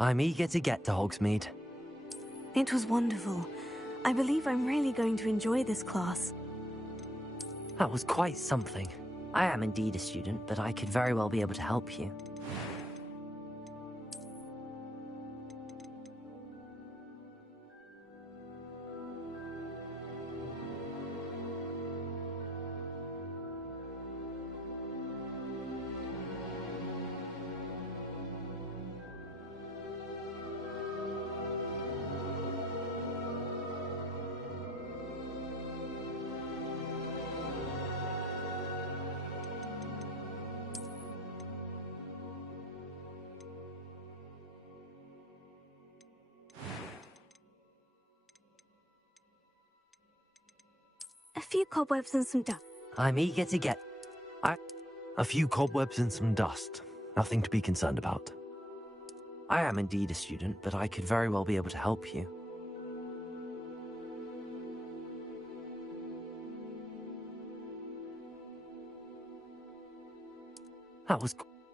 I'm eager to get to Hogsmeade. It was wonderful. I believe I'm really going to enjoy this class. That was quite something. I am indeed a student, but I could very well be able to help you. A few cobwebs and some dust. I'm eager to get... A few cobwebs and some dust. Nothing to be concerned about. I am indeed a student, but I could very well be able to help you.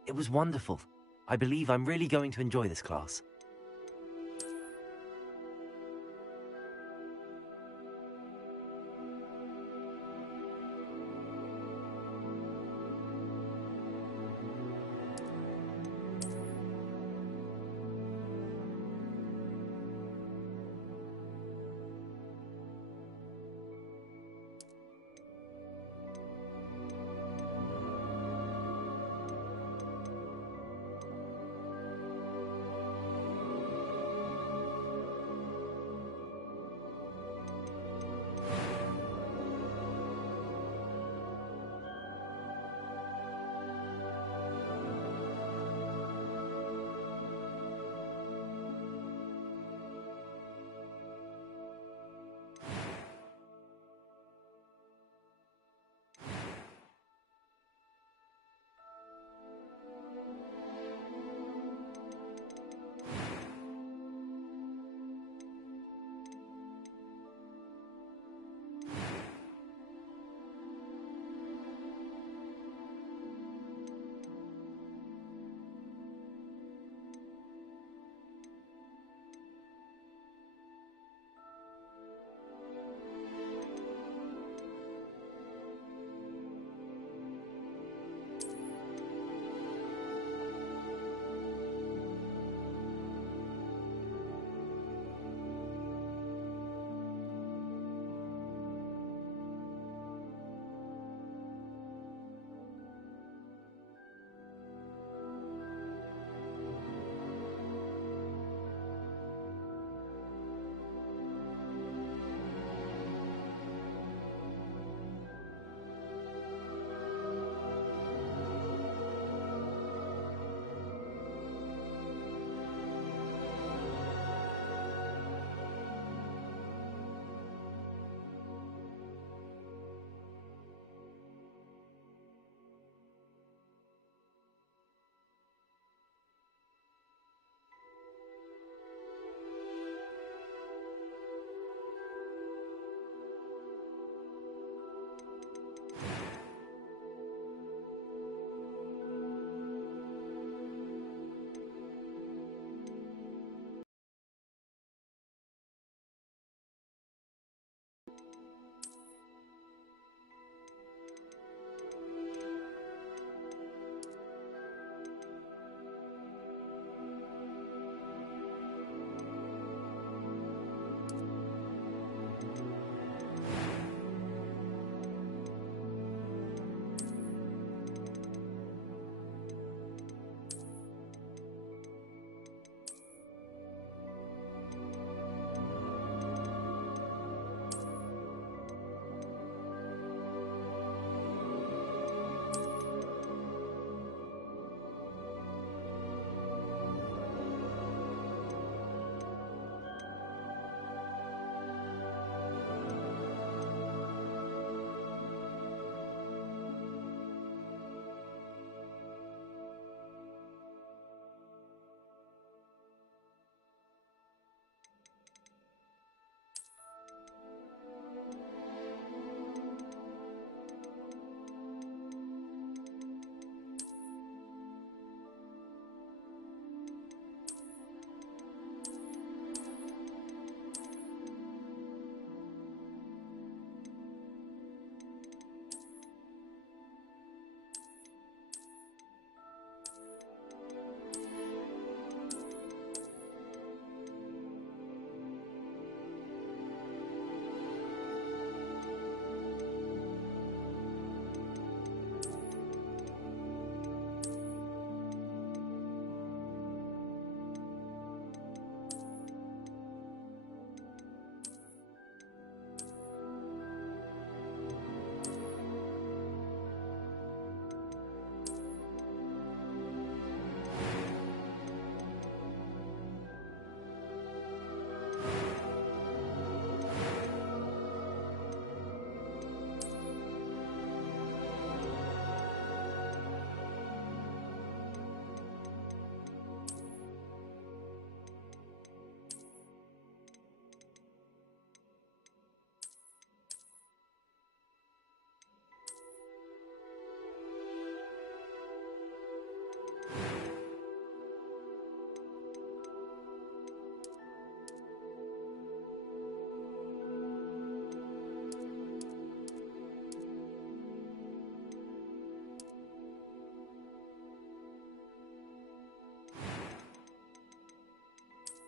It was wonderful. I believe I'm really going to enjoy this class.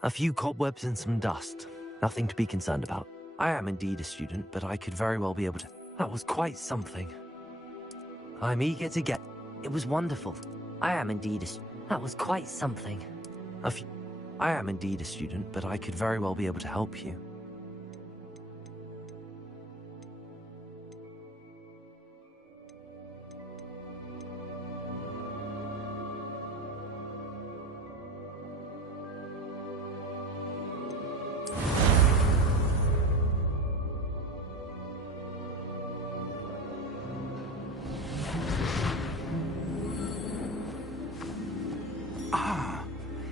A few cobwebs and some dust. Nothing to be concerned about. I am indeed a student, but I could very well be able to... That was quite something. I'm eager to get... It was wonderful. I am indeed a... That was quite something. I am indeed a student, but I could very well be able to help you.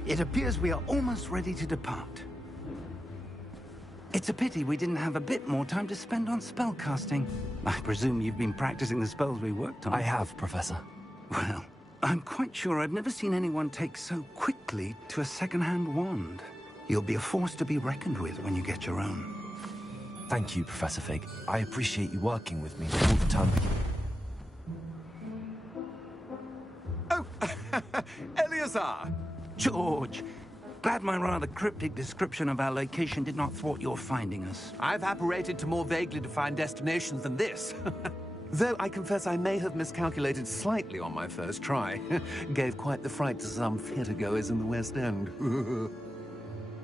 It appears we are almost ready to depart. It's a pity we didn't have a bit more time to spend on spellcasting. I presume you've been practicing the spells we worked on. I have, Professor. Well, I'm quite sure I've never seen anyone take so quickly to a second-hand wand. You'll be a force to be reckoned with when you get your own. Thank you, Professor Fig. I appreciate you working with me all the time. Oh, Eleazar! George, glad my rather cryptic description of our location did not thwart your finding us. I've apparated to more vaguely defined destinations than this. Though I confess I may have miscalculated slightly on my first try. Gave quite the fright to some theatergoers in the West End.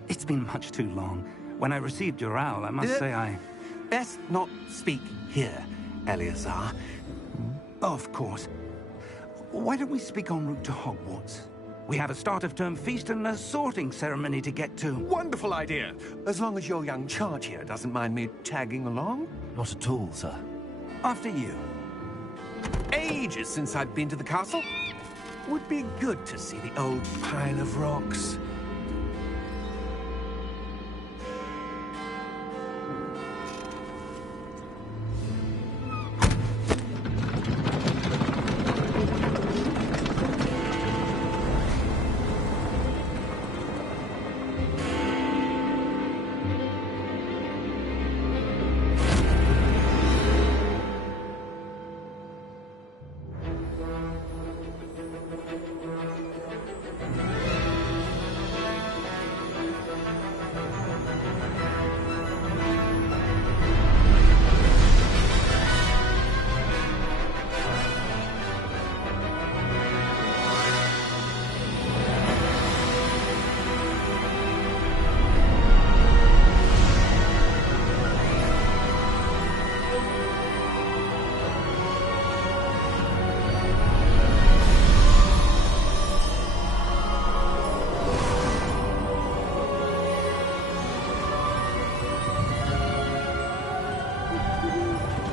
It's been much too long. When I received your owl, I must say I... Best not speak here, Eleazar. Of course. Why don't we speak en route to Hogwarts? We have a start-of-term feast and a sorting ceremony to get to. Wonderful idea! As long as your young charge here doesn't mind me tagging along. Not at all, sir. After you. Ages since I've been to the castle. Would be good to see the old pile of rocks.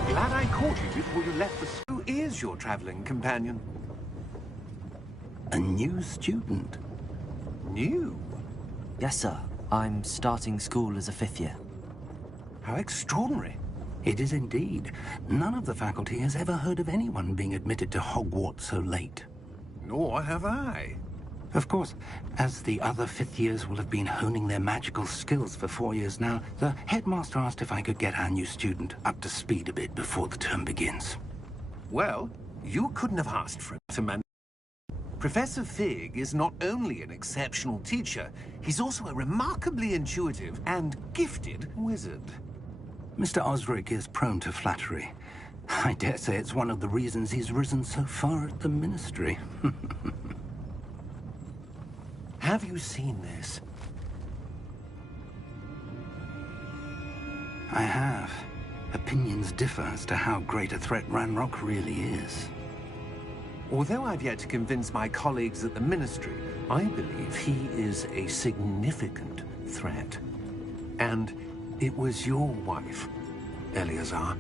Glad I caught you before you left the school. Who is your traveling companion? A new student. New? Yes, sir. I'm starting school as a 5th year. How extraordinary. It is indeed. None of the faculty has ever heard of anyone being admitted to Hogwarts so late. Nor have I. Of course, as the other 5th years will have been honing their magical skills for 4 years now, the headmaster asked if I could get our new student up to speed a bit before the term begins. Well, you couldn't have asked for a man. Professor Fig is not only an exceptional teacher, he's also a remarkably intuitive and gifted wizard. Mr. Osric is prone to flattery. I dare say it's one of the reasons he's risen so far at the Ministry. Have you seen this? I have. Opinions differ as to how great a threat Ranrock really is. Although I've yet to convince my colleagues at the Ministry, I believe he is a significant threat. And it was your wife, Eleazar,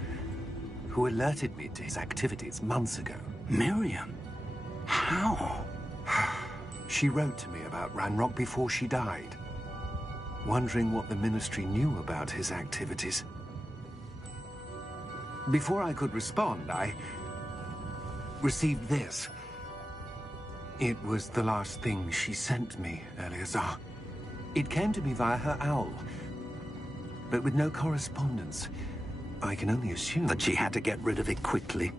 who alerted me to his activities months ago. Miriam? How? She wrote to me about Ranrock before she died, wondering what the Ministry knew about his activities. Before I could respond, I received this. It was the last thing she sent me, Eleazar. It came to me via her owl, but with no correspondence. I can only assume That she had to get rid of it quickly,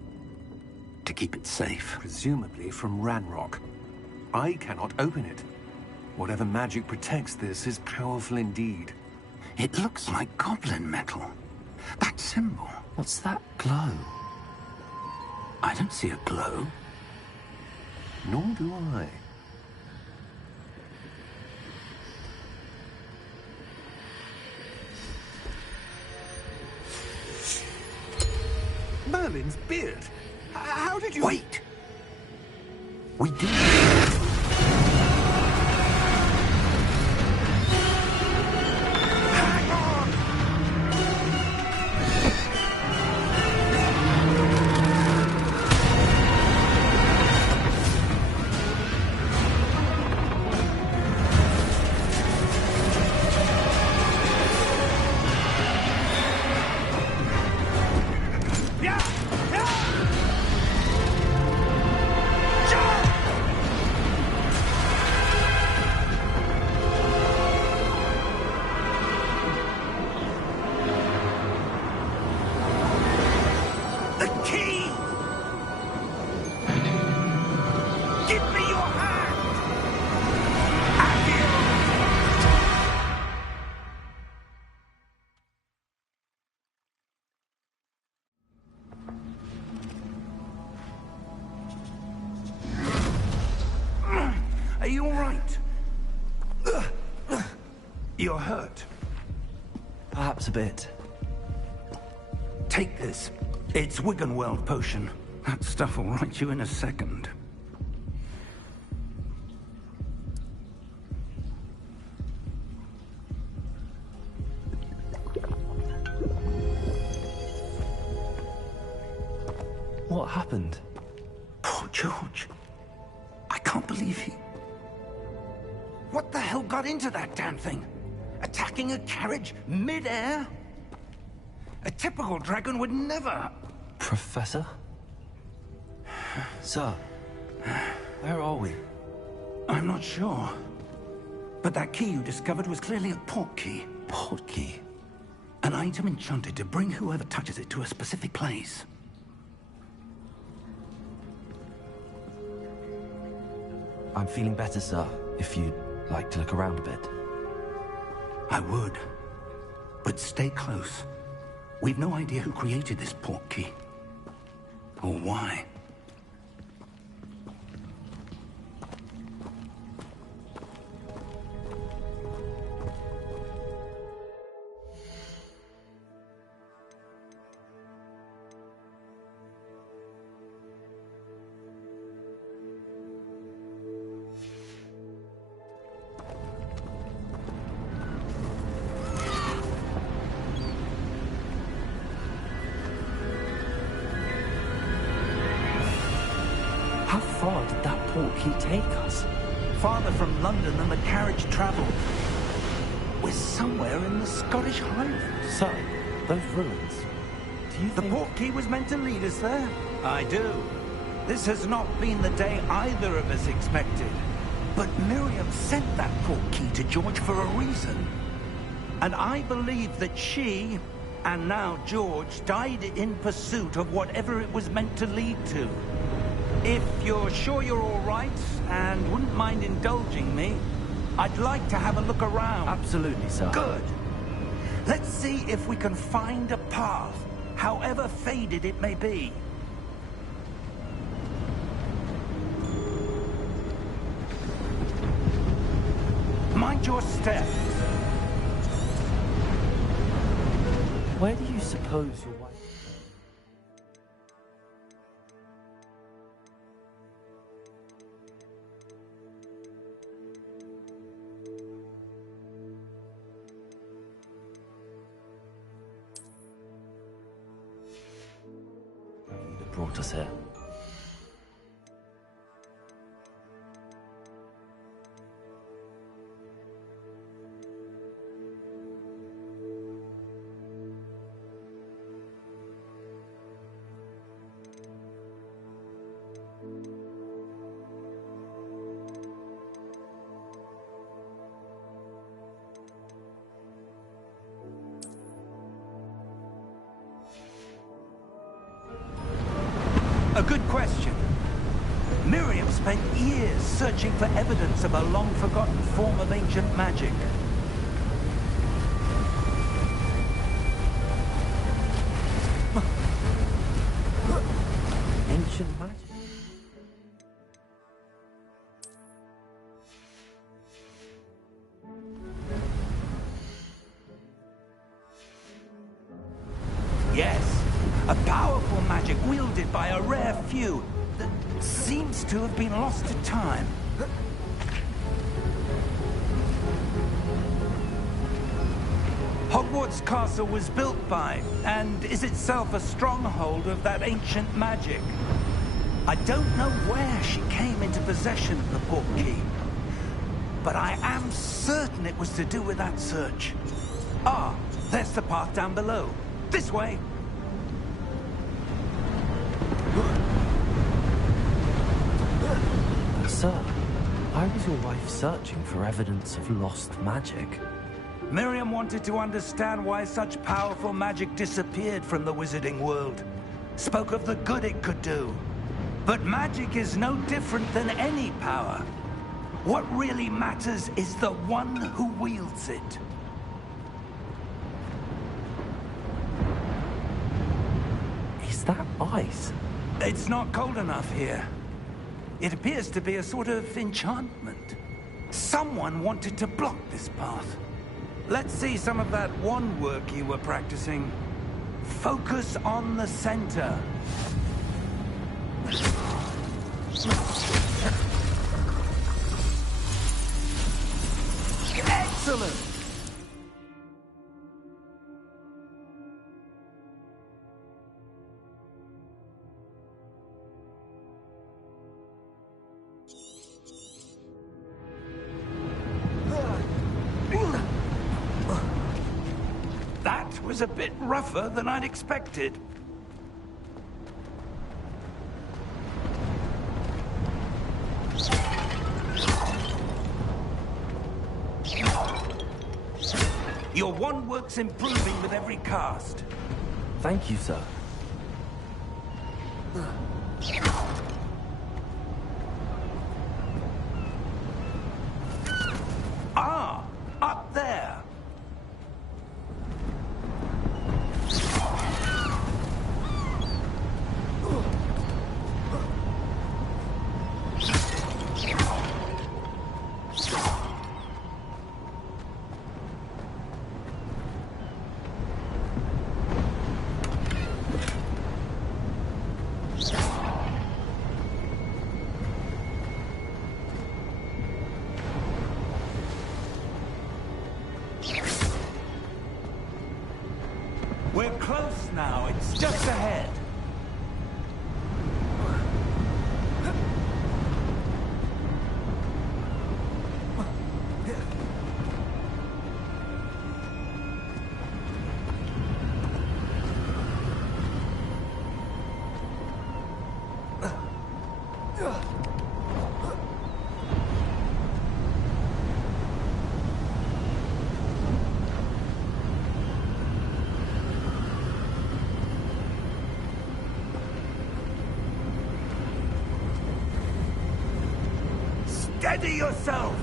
to keep it safe. presumably from Ranrock. I cannot open it. Whatever magic protects this is powerful indeed. It looks like goblin metal. That symbol. What's that glow? I don't see a glow. Nor do I. Merlin's beard. How did you... Wait! We did. Hang on! Are you all right? You're hurt. Perhaps a bit. Take this. It's Wiggenweld potion. That stuff will right you in a second. What happened? Poor George. I can't believe he... What the hell got into that damn thing? Attacking a carriage mid-air? A typical dragon would never... Professor? Sir, where are we? I'm not sure. But that key you discovered was clearly a port key. Port key? An item enchanted to bring whoever touches it to a specific place. I'm feeling better, sir, if you'd like to look around a bit. I would. But stay close. We've no idea who created this port key. Or why. How far did that port key take us? Farther from London than the carriage traveled. We're somewhere in the Scottish Highlands. Sir, those ruins. Do you The think... port key was meant to lead us there? I do. This has not been the day either of us expected. But Miriam sent that port key to George for a reason. And I believe that she, and now George, died in pursuit of whatever it was meant to lead to. If you're sure you're all right, and wouldn't mind indulging me, I'd like to have a look around. Absolutely, sir. Good. Let's see if we can find a path, however faded it may be. Mind your step. Where do you suppose your wife... that brought us here? A good question. Miriam Miriam spent years searching for evidence of a long-forgotten form of ancient magic. Ancient magic? Yes, a powerful magic wielded by a rare few that seems to have been lost to time. Hogwarts Castle was built by, and is itself a stronghold of that ancient magic. I don't know where she came into possession of the portkey, but I am certain it was to do with that search. Ah, there's the path down below. This way! Sir, why was your wife searching for evidence of lost magic? Miriam wanted to understand why such powerful magic disappeared from the wizarding world. Spoke of the good it could do. But magic is no different than any power. What really matters is the one who wields it. Is that ice? It's not cold enough here. It appears to be a sort of enchantment. Someone wanted to block this path. Let's see some of that wand work you were practicing. Focus on the center. Excellent! That was a bit rougher than I'd expected. Your wand work's improving with every cast. Thank you, sir. Ah, up there. We're close now. It's just ahead. Steady yourself!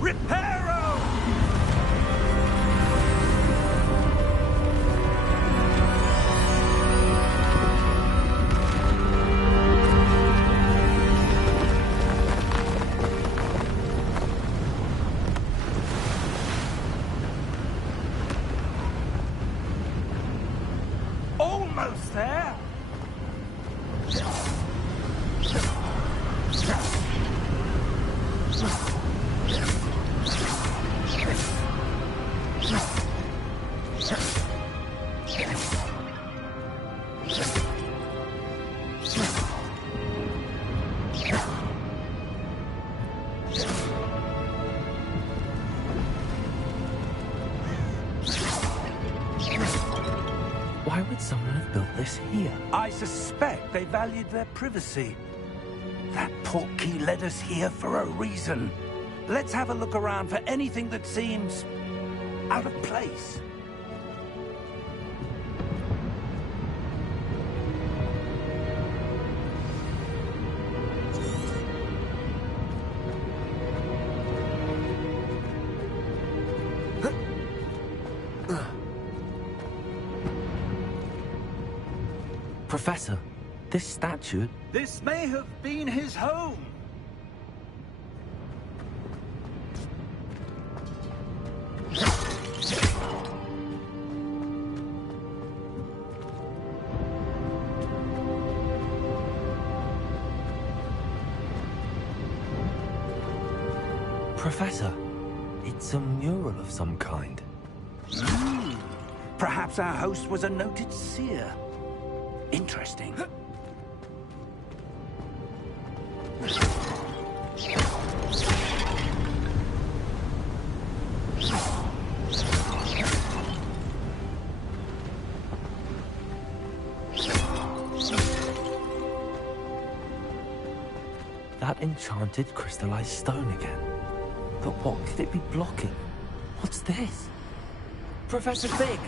Reparo! Almost there! Why would someone have built this here? I suspect they valued their privacy. That portkey led us here for a reason. Let's have a look around for anything that seems out of place. Professor, this statue... This may have been his home. Professor, it's a mural of some kind. Perhaps our host was a noted seer. Interesting. That enchanted crystallized stone again. But what could it be blocking? What's this? Professor Fig!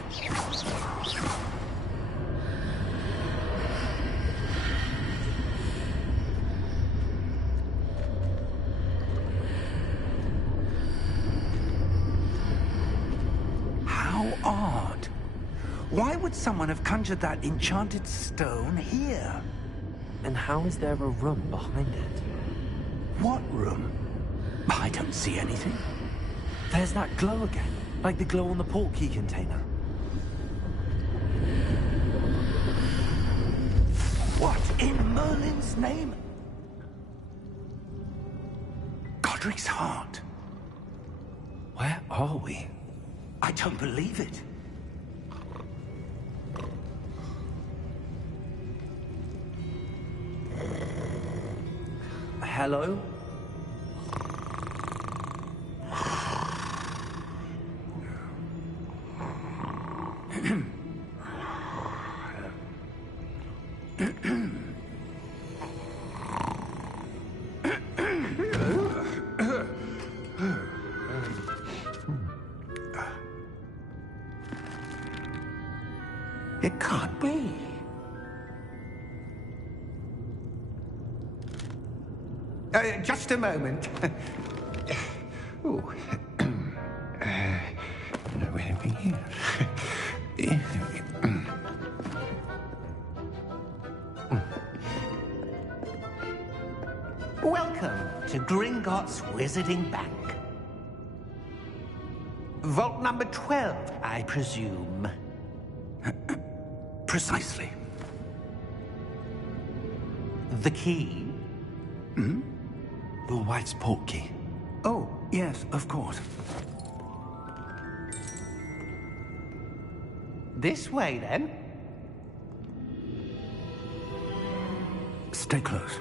How odd. Why would someone have conjured that enchanted stone here? And how is there a room behind it? What room? I don't see anything. There's that glow again, like the glow on the portkey container. What in Merlin's name? Godric's heart. Where are we? I don't believe it. Hello? It can't be. Just a moment. Ooh. Where are we here? Welcome to Gringotts Wizarding Bank. Vault number 12, I presume. Precisely. The key? The Wife's portkey. Oh, yes, of course. This way, then. Stay close.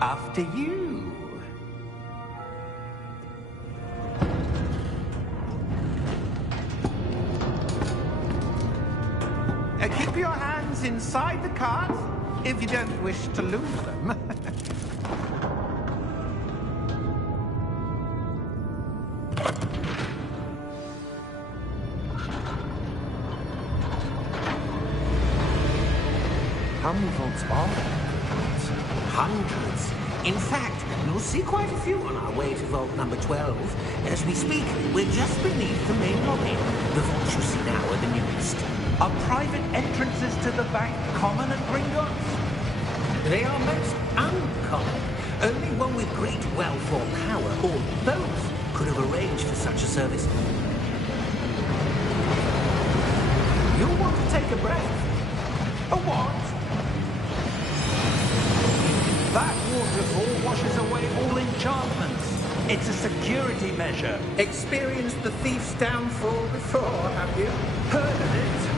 After you. Keep your hands inside the cart if you don't wish to lose them. How many vaults are there? Hundreds. In fact, you'll see quite a few on our way to vault number 12. As we speak, we're just beneath the main lobby. The vaults you see now are the newest. Are private entrances to the bank common at Gringotts? They are most uncommon. Only one with great wealth or power, or both, could have arranged for such a service. You'll want to take a breath. A what? That waterfall washes away all enchantments. It's a security measure. Experienced the thief's downfall before, have you? Heard of it?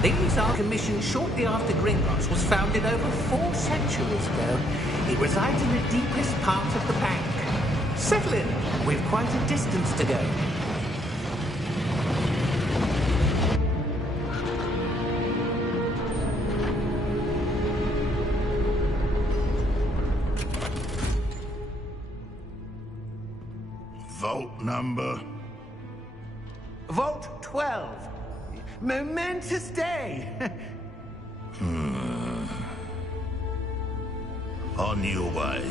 These are commissioned shortly after Gringotts was founded over 4 centuries ago. It resides in the deepest part of the bank. Settle in. We've quite a distance to go. Vault number? Vault 12. Momentous day. On your way.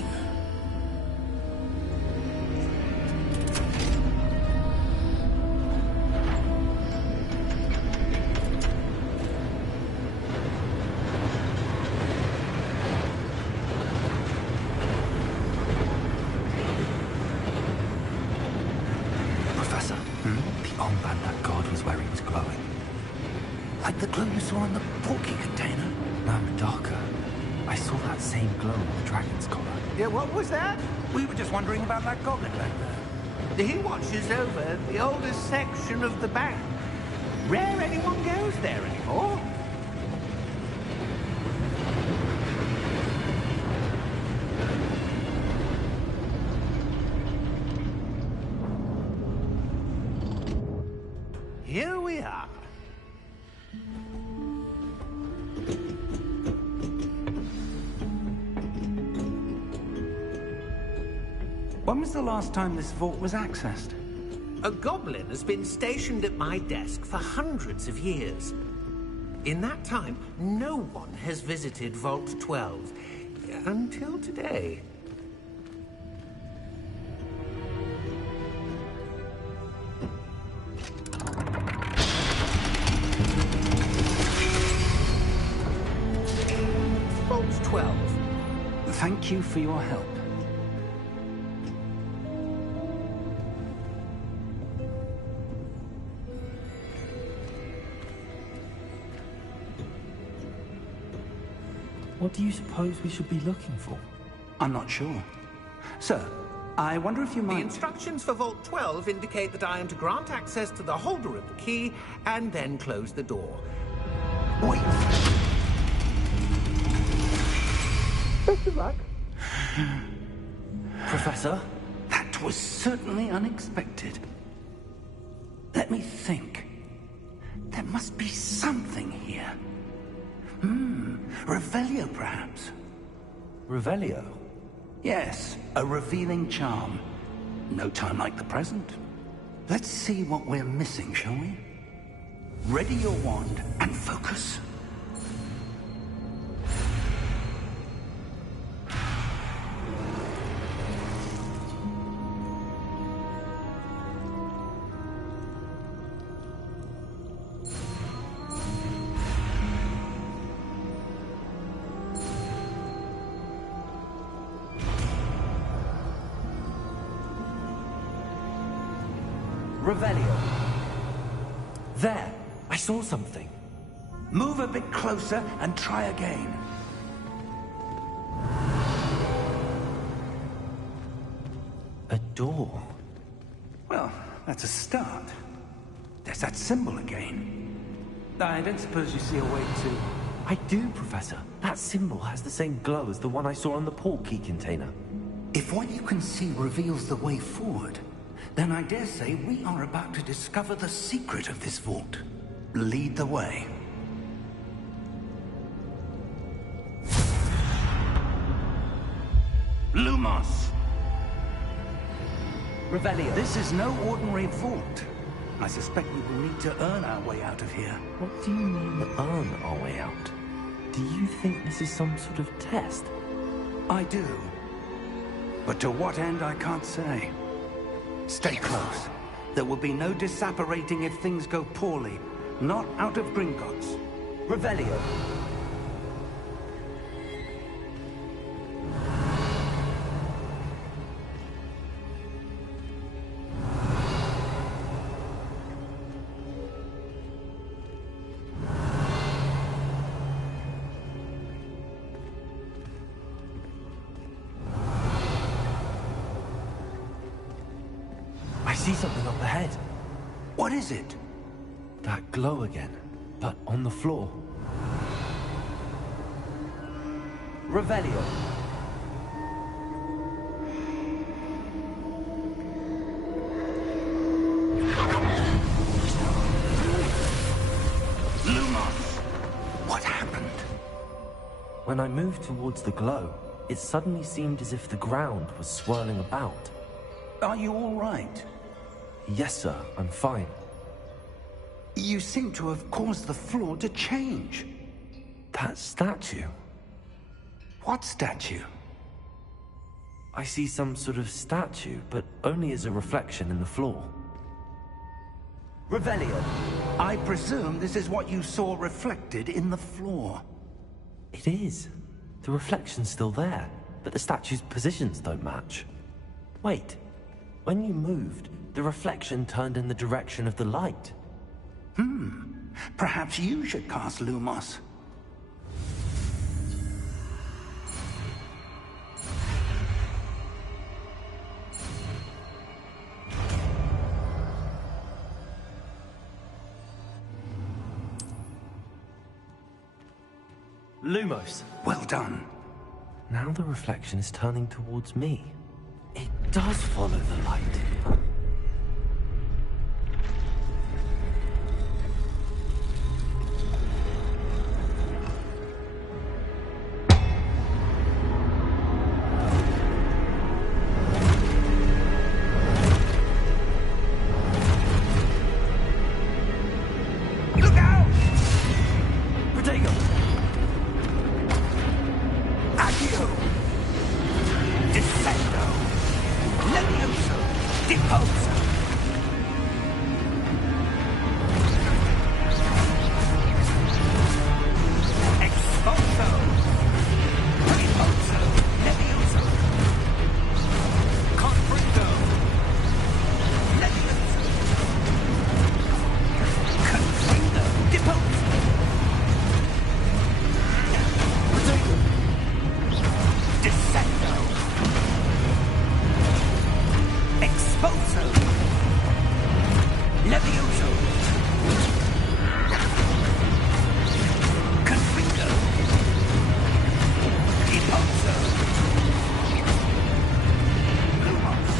The armband that guard was wearing was glowing. Like the glow you saw in the porky container? No, darker. I saw that same glow on the dragon's collar. Yeah, what was that? We were just wondering about that goblin back there. He watches over the oldest section of the bank. Rare anyone goes there anymore. Here we are. When was the last time this vault was accessed? A goblin has been stationed at my desk for hundreds of years. In that time, no one has visited Vault 12. Until today. Vault 12. Thank you for your help. What do you suppose we should be looking for? I'm not sure. Sir, I wonder if you The might... instructions for Vault 12 indicate that I am to grant access to the holder of the key and then close the door. Wait! Best of luck. Professor? That was certainly unexpected. Let me think. There must be something here. Revelio, perhaps? Revelio? Yes, a revealing charm. No time like the present. Let's see what we're missing, shall we? Ready your wand and focus. Revelio. There! I saw something. Move a bit closer and try again. A door. Well, that's a start. There's that symbol again. I don't suppose you see a way to... I do, Professor. That symbol has the same glow as the one I saw on the port key container. If what you can see reveals the way forward, then I dare say we are about to discover the secret of this vault. Lead the way. Lumos! Revelio. This is no ordinary vault. I suspect we will need to earn our way out of here. What do you mean, earn our way out? Do you think this is some sort of test? I do. But to what end, I can't say. Stay close. There will be no disapparating if things go poorly. Not out of Gringotts. Revelio. I see something up ahead. What is it? That glow again, but on the floor. Revelio. Lumos! What happened? When I moved towards the glow, it suddenly seemed as if the ground was swirling about. Are you all right? Yes, sir, I'm fine. You seem to have caused the floor to change. That statue. What statue? I see some sort of statue, but only as a reflection in the floor. Revelio. I presume this is what you saw reflected in the floor. It is. The reflection's still there, but the statue's positions don't match. Wait, when you moved, The reflection turned in the direction of the light. Perhaps you should cast Lumos. Lumos. Well done. Now the reflection is turning towards me. It does follow the light. Look out! Protego! Accio! Descendo! Levioso! Deposo! Exposo! Reposo! Levioso! Confringo! Levioso! Confringo! Deposo! Descendo! Exposo! Levioso! Confringo! Deposo! Lumos!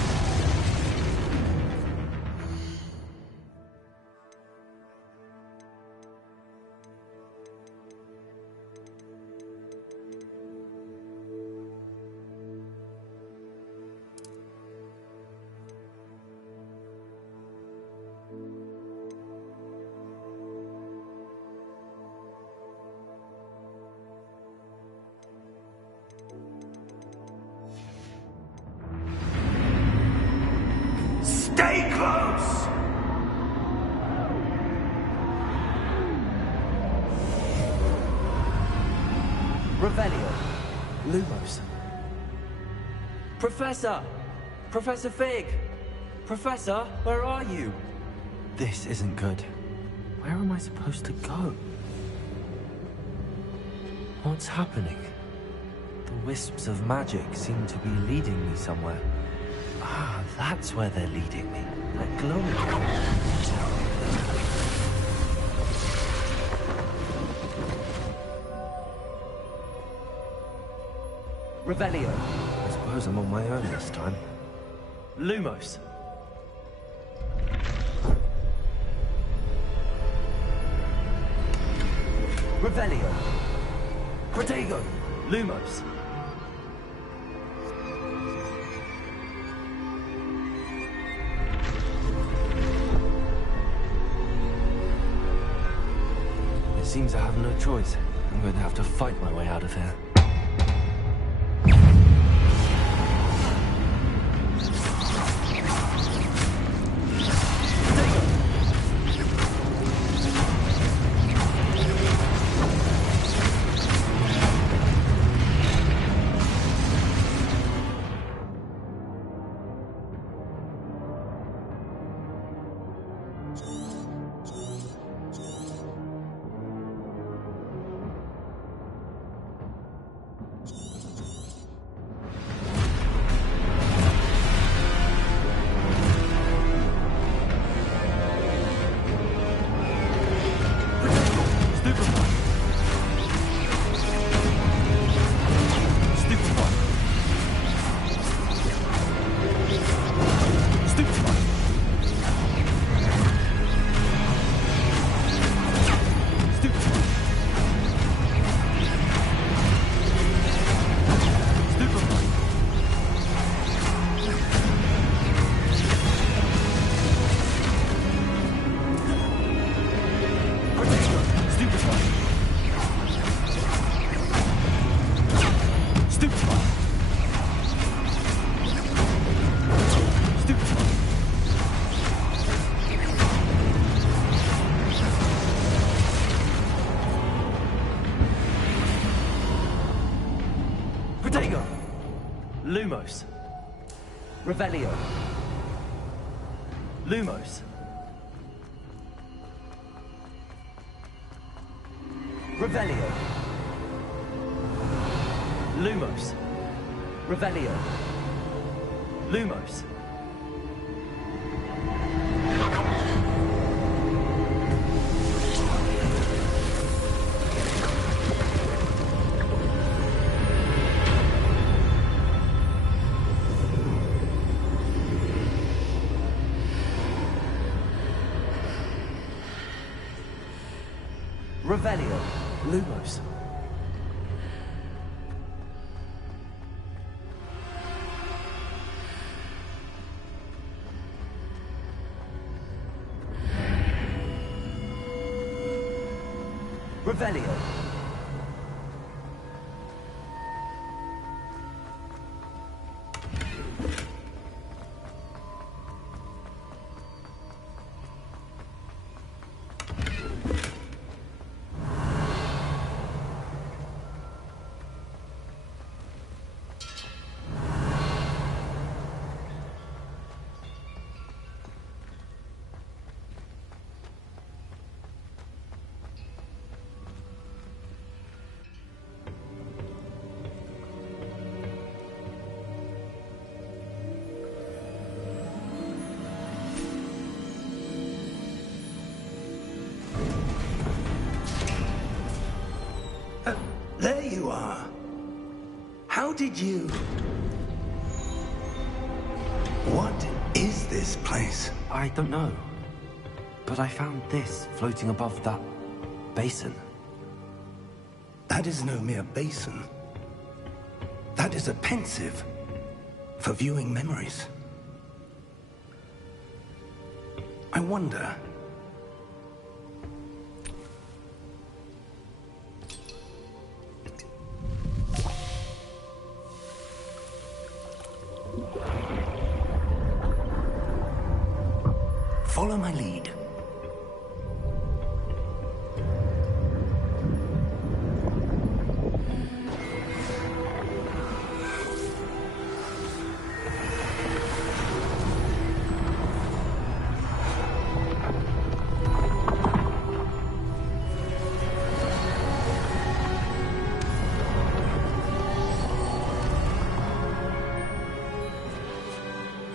Stay close! Revelio. Lumos. Professor! Professor Fig! Professor, where are you? This isn't good. Where am I supposed to go? What's happening? The wisps of magic seem to be leading me somewhere. Ah, that's where they're leading me. That glowing. Revelio. I suppose I'm on my own this time. Lumos. Revelio. Protego. Lumos. It seems I have no choice. I'm going to have to fight my way out of here. Lumos. Revelio. Lumos. Revelio. Lumos. Revelio. Lumos. Revelio. Lumos. Revelio. There you are. How did you... What is this place? I don't know. But I found this floating above that basin. That is no mere basin. That is a pensive for viewing memories. I wonder... Follow my lead.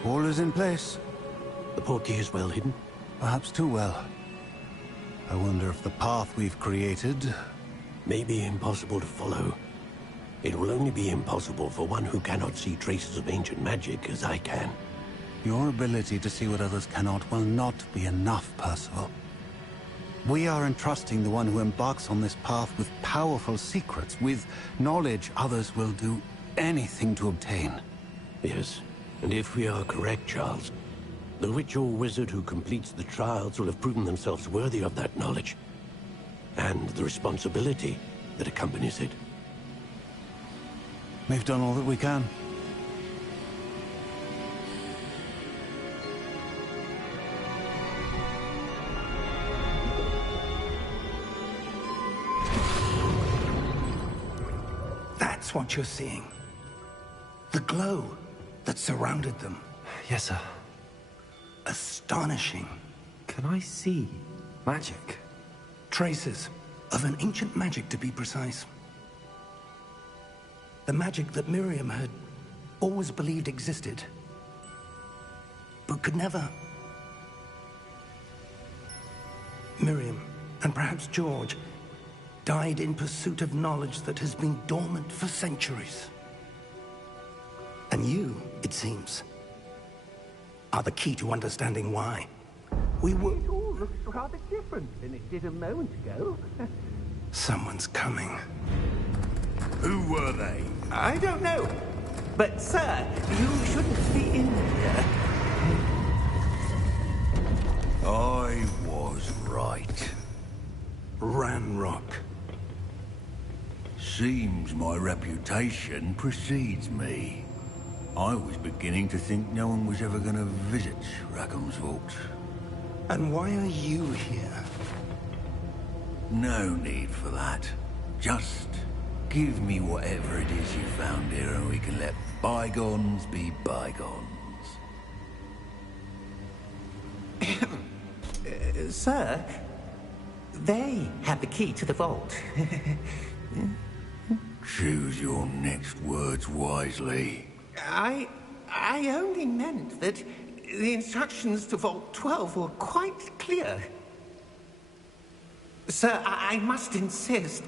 All is in place. The portkey is well hidden. Perhaps too well. I wonder if the path we've created... May be impossible to follow. It will only be impossible for one who cannot see traces of ancient magic as I can. Your ability to see what others cannot will not be enough, Percival. We are entrusting the one who embarks on this path with powerful secrets, with knowledge others will do anything to obtain. Yes, and if we are correct, Charles, the witch or wizard who completes the trials will have proven themselves worthy of that knowledge, and the responsibility that accompanies it. We've done all that we can. That's what you're seeing. The glow that surrounded them. Yes, sir. Astonishing. Can I see magic? Traces of an ancient magic, to be precise. The magic that Miriam had always believed existed, but could never. Miriam, and perhaps George, died in pursuit of knowledge that has been dormant for centuries. And you, it seems, are the key to understanding why. We were... It all looks rather different than it did a moment ago. Someone's coming. Who were they? I don't know. But, sir, you shouldn't be in here. I was right. Ranrock. Seems my reputation precedes me. I was beginning to think no one was ever going to visit Rackham's Vault. And why are you here? No need for that. Just give me whatever it is you found here and we can let bygones be bygones. Sir, they had the key to the vault. Choose your next words wisely. I only meant that the instructions to Vault 12 were quite clear. Sir, I must insist.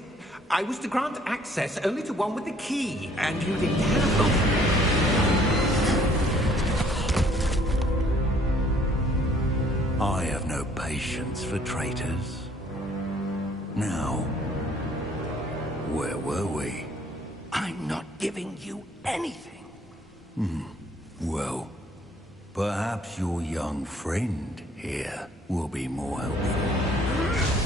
I was to grant access only to one with the key, and you didn't have them. I have no patience for traitors. Now, where were we? I'm not giving you anything. Well, perhaps your young friend here will be more helpful.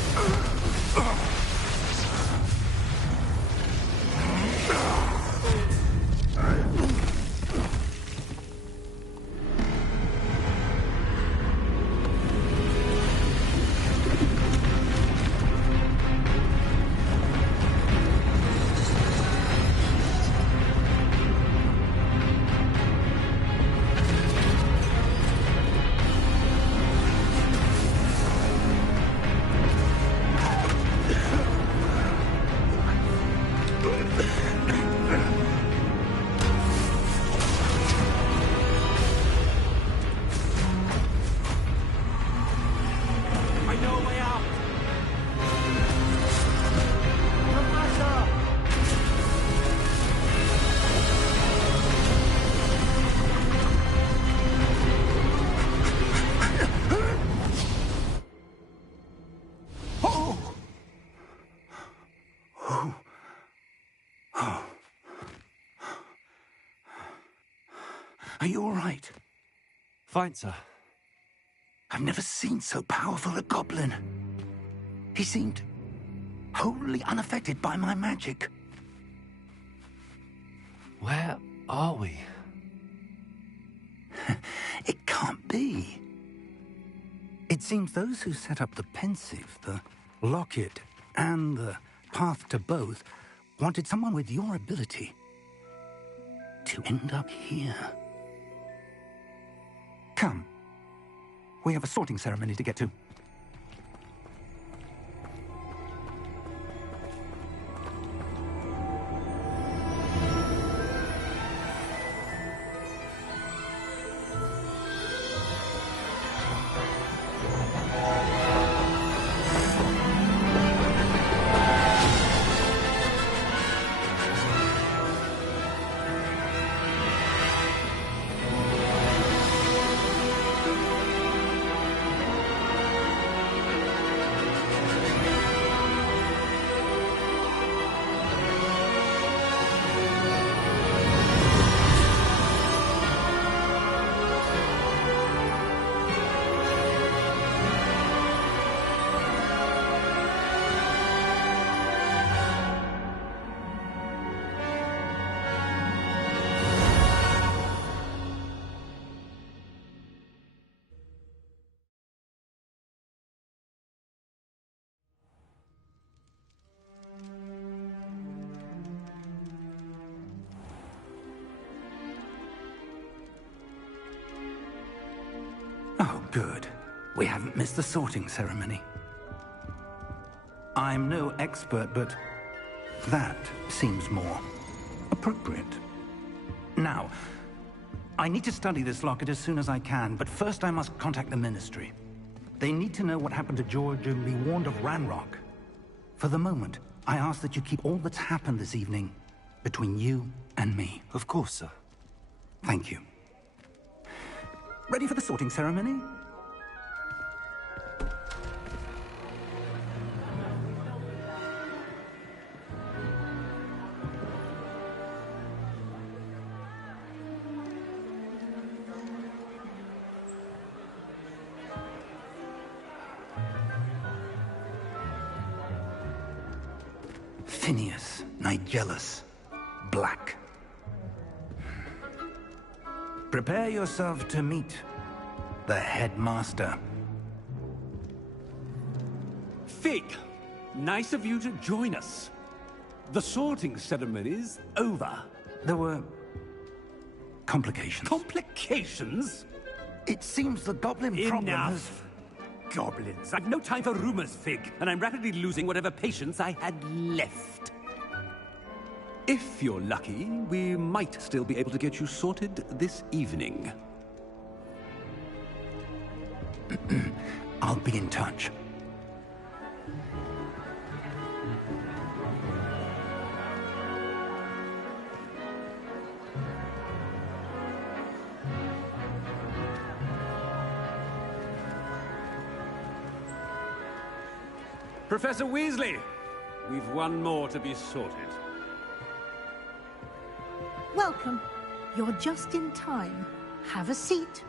Are you all right? Fine, sir. I've never seen so powerful a goblin. He seemed wholly unaffected by my magic. Where are we? It can't be. It seems those who set up the pensive, the locket, and the path to both wanted someone with your ability to end up here. Come. We have a sorting ceremony to get to. Oh, good. We haven't missed the sorting ceremony. I'm no expert, but that seems more appropriate. Now, I need to study this locket as soon as I can, but first I must contact the Ministry. They need to know what happened to George and be warned of Ranrock. For the moment, I ask that you keep all that's happened this evening between you and me. Of course, sir. Thank you. Ready for the sorting ceremony? Phineas, Nigellus, Black. Prepare yourself to meet the headmaster. Fig, nice of you to join us. The sorting ceremony's over. There were complications. Complications? It seems the goblin problem has... Enough. goblins. I've no time for rumors, Fig, and I'm rapidly losing whatever patience I had left. If you're lucky, we might still be able to get you sorted this evening. I'll be in touch. Professor Weasley, we've one more to be sorted. Welcome. You're just in time. Have a seat.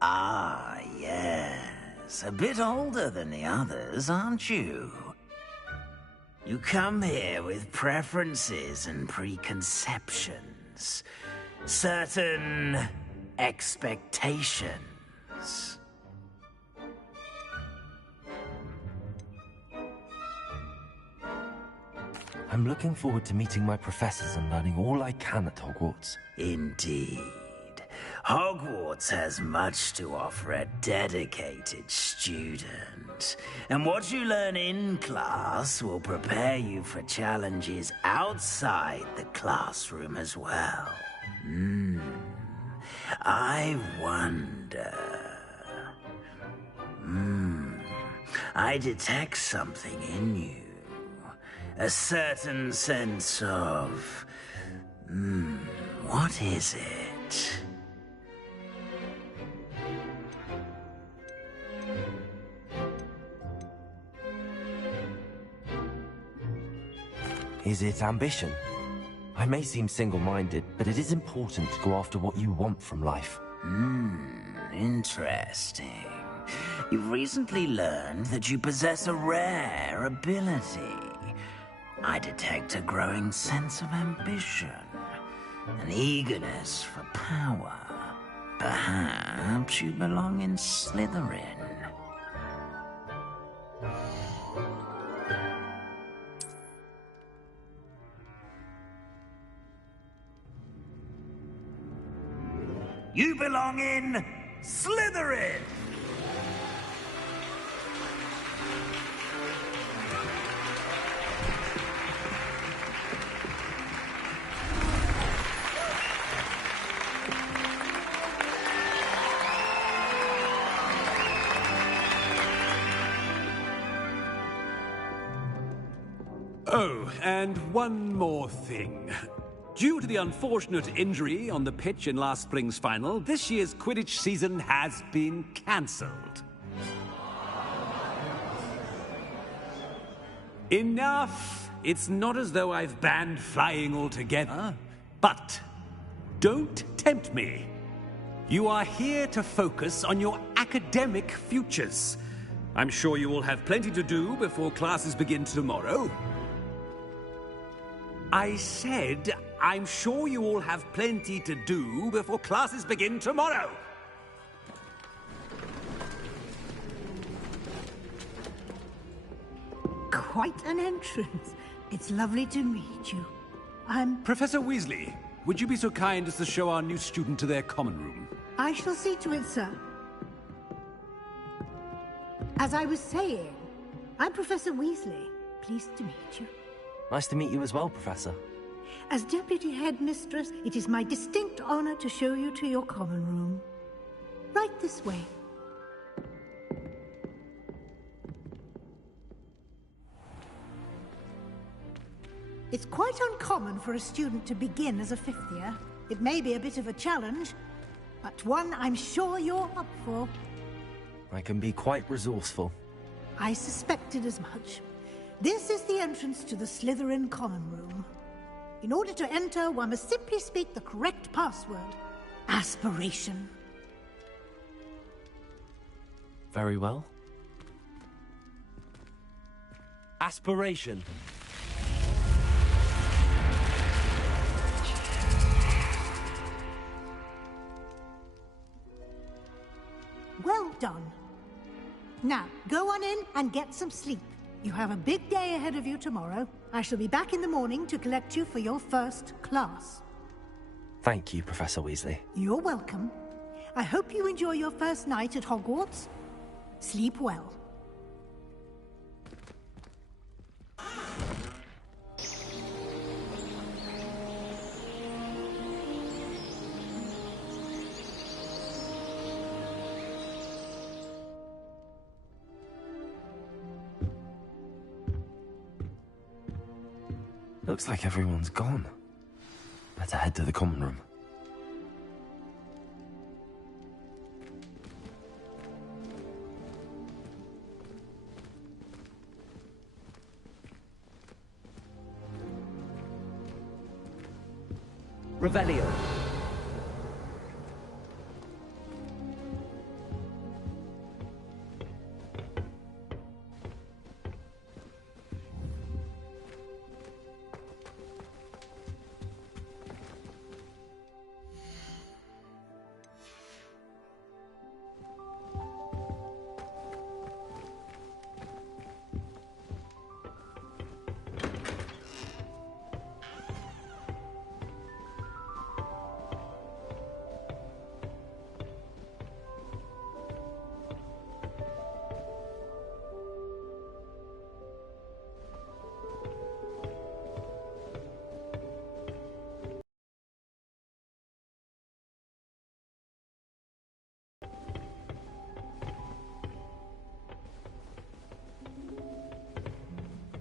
Ah, yes. A bit older than the others, aren't you? You come here with preferences and preconceptions. Certain expectations. I'm looking forward to meeting my professors and learning all I can at Hogwarts. Indeed. Hogwarts has much to offer a dedicated student. And what you learn in class will prepare you for challenges outside the classroom as well. I wonder... I detect something in you. A certain sense of... what is it? Is it ambition? I may seem single-minded, but it is important to go after what you want from life. Interesting. You've recently learned that you possess a rare ability. I detect a growing sense of ambition, an eagerness for power. Perhaps you belong in Slytherin. You belong in Slytherin! Oh, and one more thing. Due to the unfortunate injury on the pitch in last spring's final, this year's Quidditch season has been cancelled. Enough! It's not as though I've banned flying altogether. But don't tempt me. You are here to focus on your academic futures. I'm sure you will have plenty to do before classes begin tomorrow. I said, I'm sure you all have plenty to do before classes begin tomorrow. Quite an entrance. It's lovely to meet you. I'm... Professor Weasley, would you be so kind as to show our new student to their common room? I shall see to it, sir. As I was saying, I'm Professor Weasley. Pleased to meet you. Nice to meet you as well, Professor. As Deputy Headmistress, it is my distinct honor to show you to your common room. Right this way. It's quite uncommon for a student to begin as a fifth year. It may be a bit of a challenge, but one I'm sure you're up for. I can be quite resourceful. I suspected as much. This is the entrance to the Slytherin common room. In order to enter, one must simply speak the correct password. Aspiration. Very well. Aspiration. Well done. Now, go on in and get some sleep. You have a big day ahead of you tomorrow. I shall be back in the morning to collect you for your first class. Thank you, Professor Weasley. You're welcome. I hope you enjoy your first night at Hogwarts. Sleep well. Looks like everyone's gone. Better head to the common room. Revelio.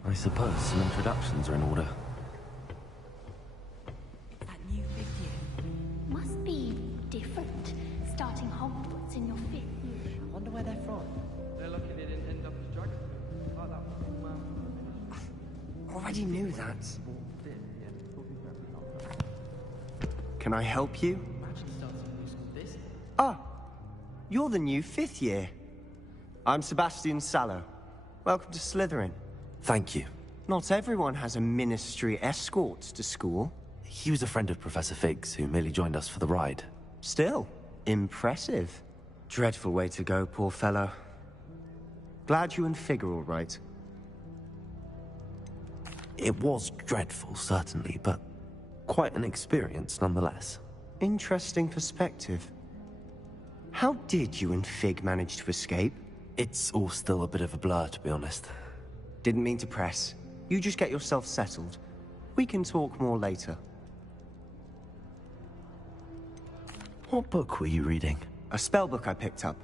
I suppose some introductions are in order. That new fifth year must be different, starting Hogwarts in your 5th year. I wonder where they're from. They're lucky they didn't end up as dragons. Like that. Already knew that. Can I help you? Ah, you're the new 5th year. I'm Sebastian Sallow. Welcome to Slytherin. Thank you. Not everyone has a ministry escort to school. He was a friend of Professor Fig's, who merely joined us for the ride. Still, impressive. Dreadful way to go, poor fellow. Glad you and Fig are all right. It was dreadful, certainly, but quite an experience nonetheless. Interesting perspective. How did you and Fig manage to escape? It's all still a bit of a blur, to be honest. Didn't mean to press. You just get yourself settled. We can talk more later. What book were you reading? A spell book I picked up.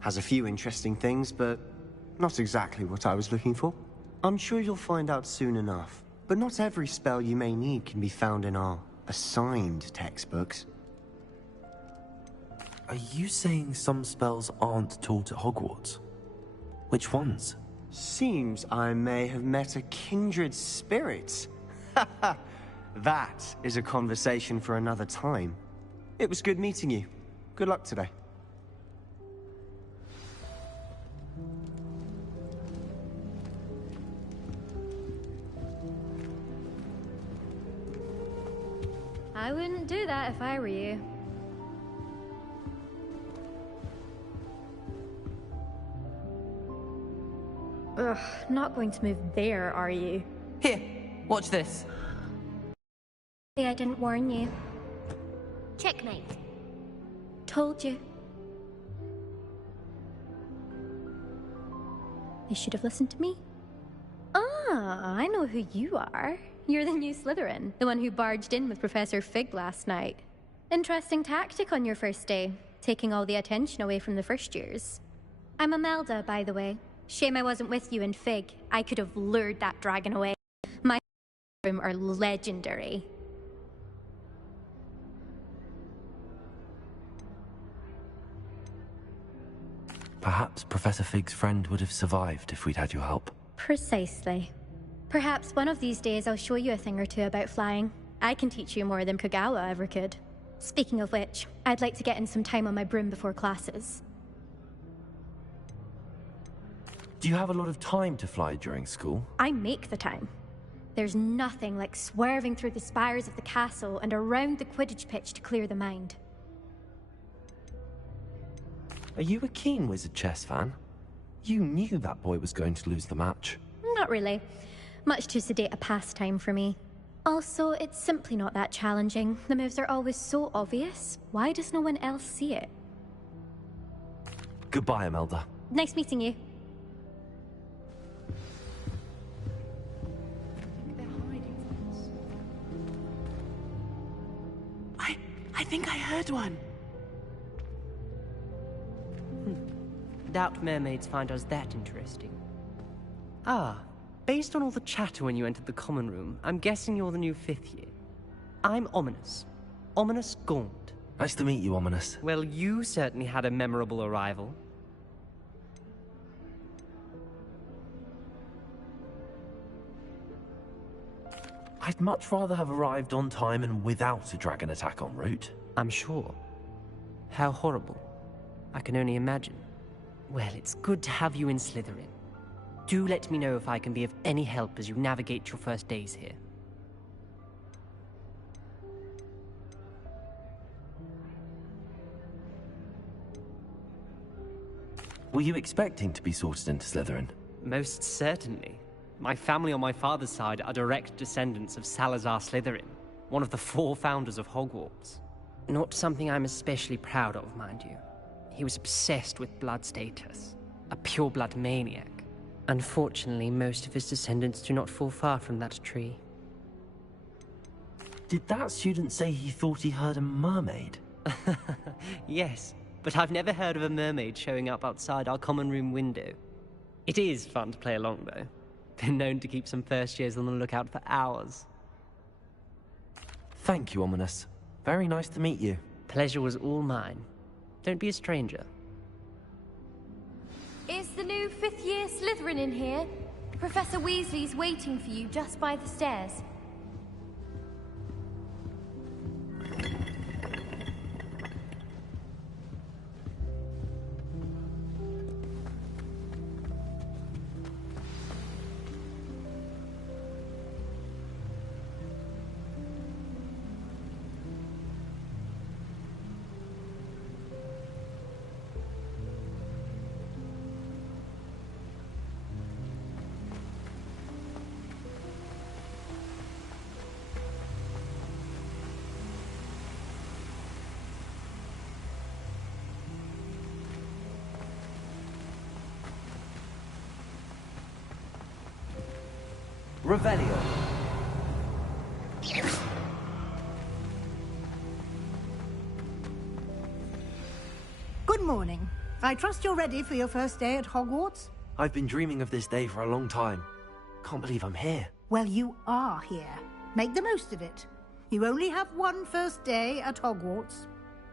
Has a few interesting things, but not exactly what I was looking for. I'm sure you'll find out soon enough. But not every spell you may need can be found in our assigned textbooks. Are you saying some spells aren't taught at Hogwarts? Which ones? Seems I may have met a kindred spirit. That is a conversation for another time. It was good meeting you. Good luck today. I wouldn't do that if I were you. Ugh, not going to move there, are you? Here, watch this. I didn't warn you. Checkmate. Told you. You should have listened to me. Ah, I know who you are. You're the new Slytherin, the one who barged in with Professor Fig last night. Interesting tactic on your first day, taking all the attention away from the first years. I'm Imelda, by the way. Shame I wasn't with you in Fig. I could have lured that dragon away. My room are legendary. Perhaps Professor Fig's friend would have survived if we'd had your help. Precisely. Perhaps one of these days I'll show you a thing or two about flying. I can teach you more than Kagawa ever could. Speaking of which, I'd like to get in some time on my broom before classes. Do you have a lot of time to fly during school? I make the time. There's nothing like swerving through the spires of the castle and around the Quidditch pitch to clear the mind. Are you a keen Wizard chess fan? You knew that boy was going to lose the match. Not really. Much too sedate a pastime for me. Also, it's simply not that challenging. The moves are always so obvious. Why does no one else see it? Goodbye, Imelda. Nice meeting you. I think I heard one. Doubt mermaids find us that interesting. Ah, based on all the chatter when you entered the common room, I'm guessing you're the new 5th year. I'm Ominous. Ominous Gaunt. Nice to meet you, Ominous. Well, you certainly had a memorable arrival. I'd much rather have arrived on time and without a dragon attack en route. I'm sure. How horrible. I can only imagine. Well, it's good to have you in Slytherin. Do let me know if I can be of any help as you navigate your first days here. Were you expecting to be sorted into Slytherin? Most certainly. My family on my father's side are direct descendants of Salazar Slytherin, one of the 4 founders of Hogwarts. Not something I'm especially proud of, mind you. He was obsessed with blood status, a pure-blood maniac. Unfortunately, most of his descendants do not fall far from that tree. Did that student say he thought he heard a mermaid? Yes, but I've never heard of a mermaid showing up outside our common room window. It is fun to play along, though. Been known to keep some first years on the lookout for hours. Thank you, Ominous. Very nice to meet you. Pleasure was all mine. Don't be a stranger. Is the new 5th year Slytherin in here? Professor Weasley's waiting for you just by the stairs. Revelio. Good morning. I trust you're ready for your first day at Hogwarts? I've been dreaming of this day for a long time. Can't believe I'm here. Well, you are here. Make the most of it. You only have one first day at Hogwarts.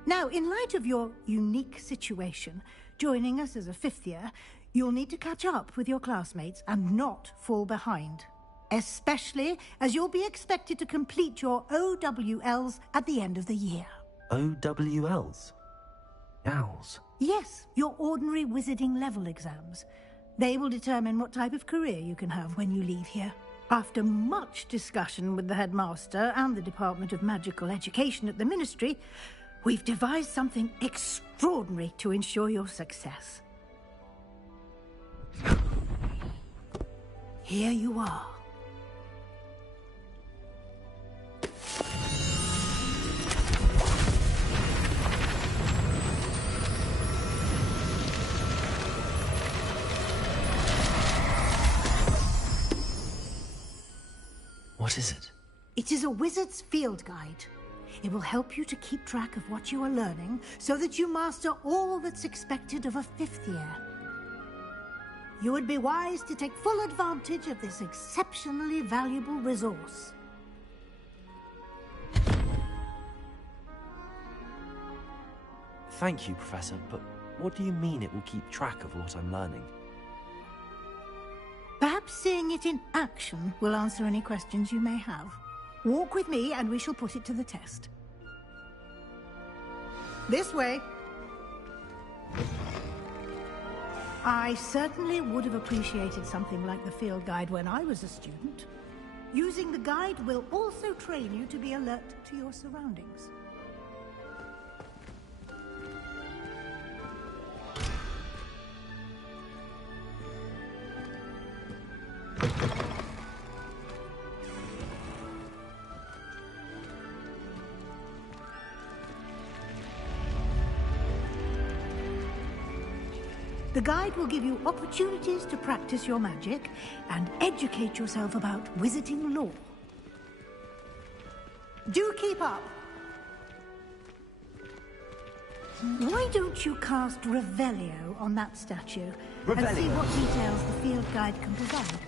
Now, in light of your unique situation, joining us as a 5th year, you'll need to catch up with your classmates and not fall behind. Especially as you'll be expected to complete your OWLs at the end of the year. OWLs? Owls? Yes, your ordinary wizarding level exams. They will determine what type of career you can have when you leave here. After much discussion with the headmaster and the Department of Magical Education at the Ministry, we've devised something extraordinary to ensure your success. Here you are. What is it? It is a wizard's field guide. It will help you to keep track of what you are learning so that you master all that's expected of a 5th year. You would be wise to take full advantage of this exceptionally valuable resource. Thank you, Professor, but what do you mean it will keep track of what I'm learning? Perhaps seeing it in action will answer any questions you may have. Walk with me and we shall put it to the test. This way. I certainly would have appreciated something like the field guide when I was a student. Using the guide will also train you to be alert to your surroundings. The guide will give you opportunities to practice your magic and educate yourself about wizarding lore. Do keep up! Why don't you cast Revelio on that statue and see what details the field guide can provide?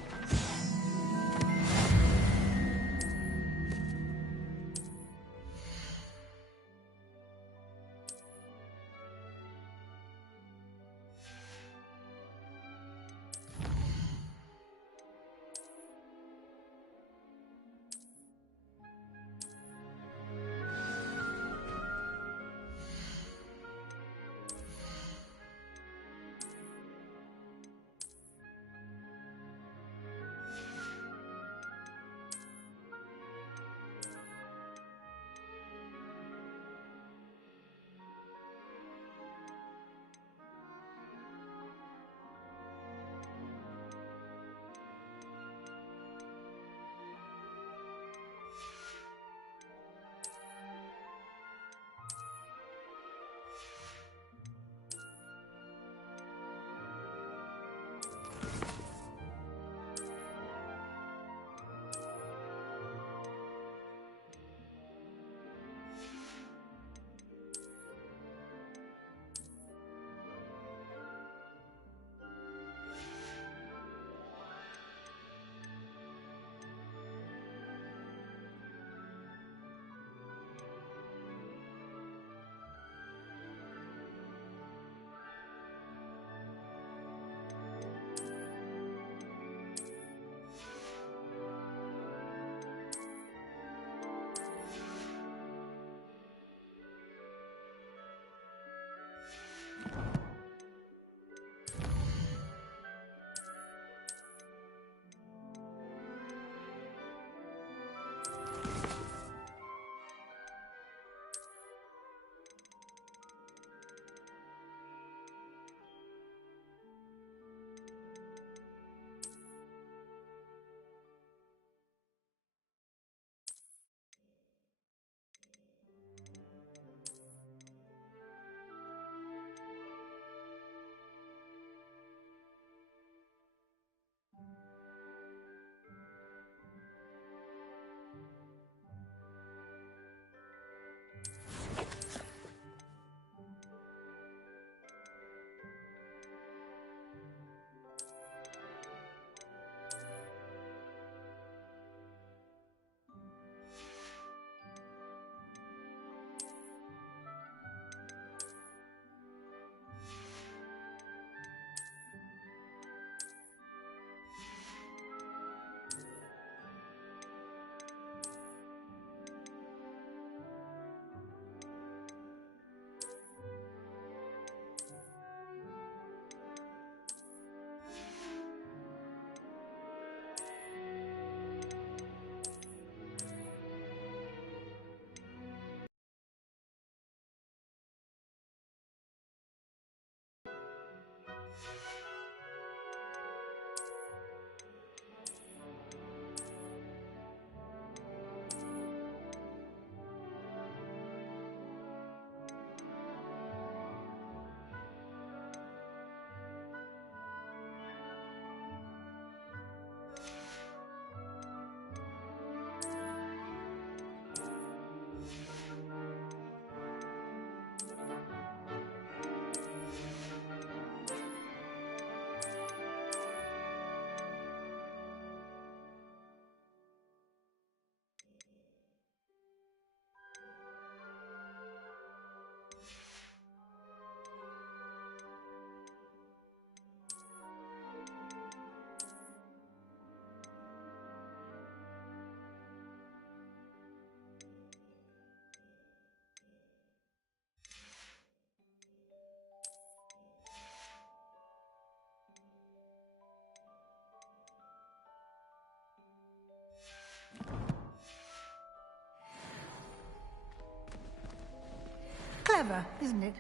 Clever, isn't it?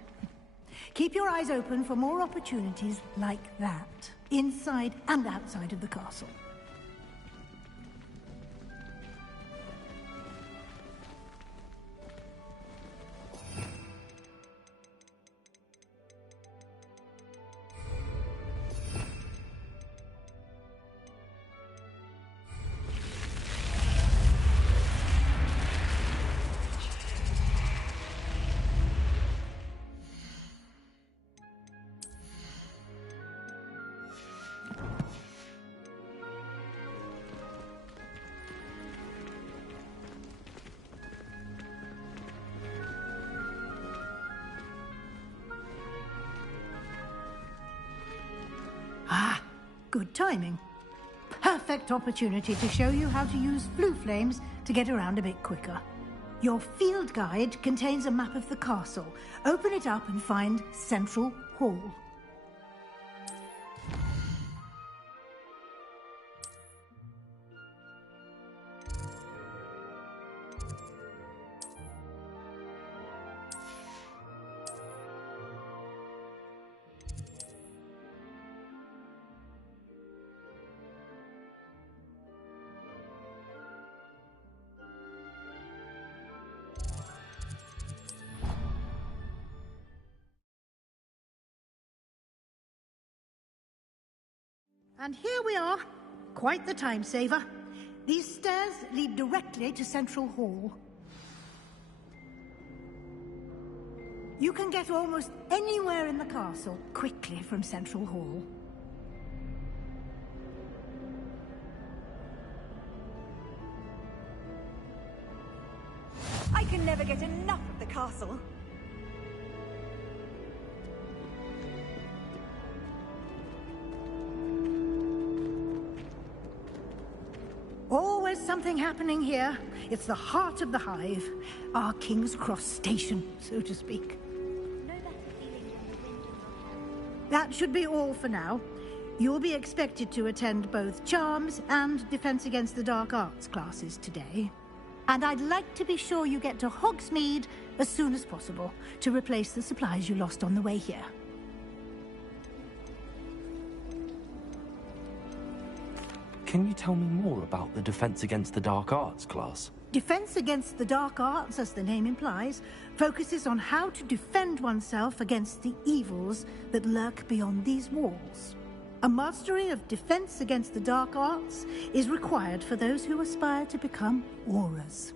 Keep your eyes open for more opportunities like that, inside and outside of the castle. Good timing. Perfect opportunity to show you how to use flue flames to get around a bit quicker. Your field guide contains a map of the castle. Open it up and find Central Hall. And here we are. Quite the time saver. These stairs lead directly to Central Hall. You can get almost anywhere in the castle quickly from Central Hall. I can never get enough of the castle. Always something happening here. It's the heart of the hive. Our King's Cross station, so to speak. That should be all for now. You'll be expected to attend both Charms and Defense Against the Dark Arts classes today. And I'd like to be sure you get to Hogsmeade as soon as possible to replace the supplies you lost on the way here. Can you tell me more about the Defense Against the Dark Arts class? Defense Against the Dark Arts, as the name implies, focuses on how to defend oneself against the evils that lurk beyond these walls. A mastery of Defense Against the Dark Arts is required for those who aspire to become Aurors.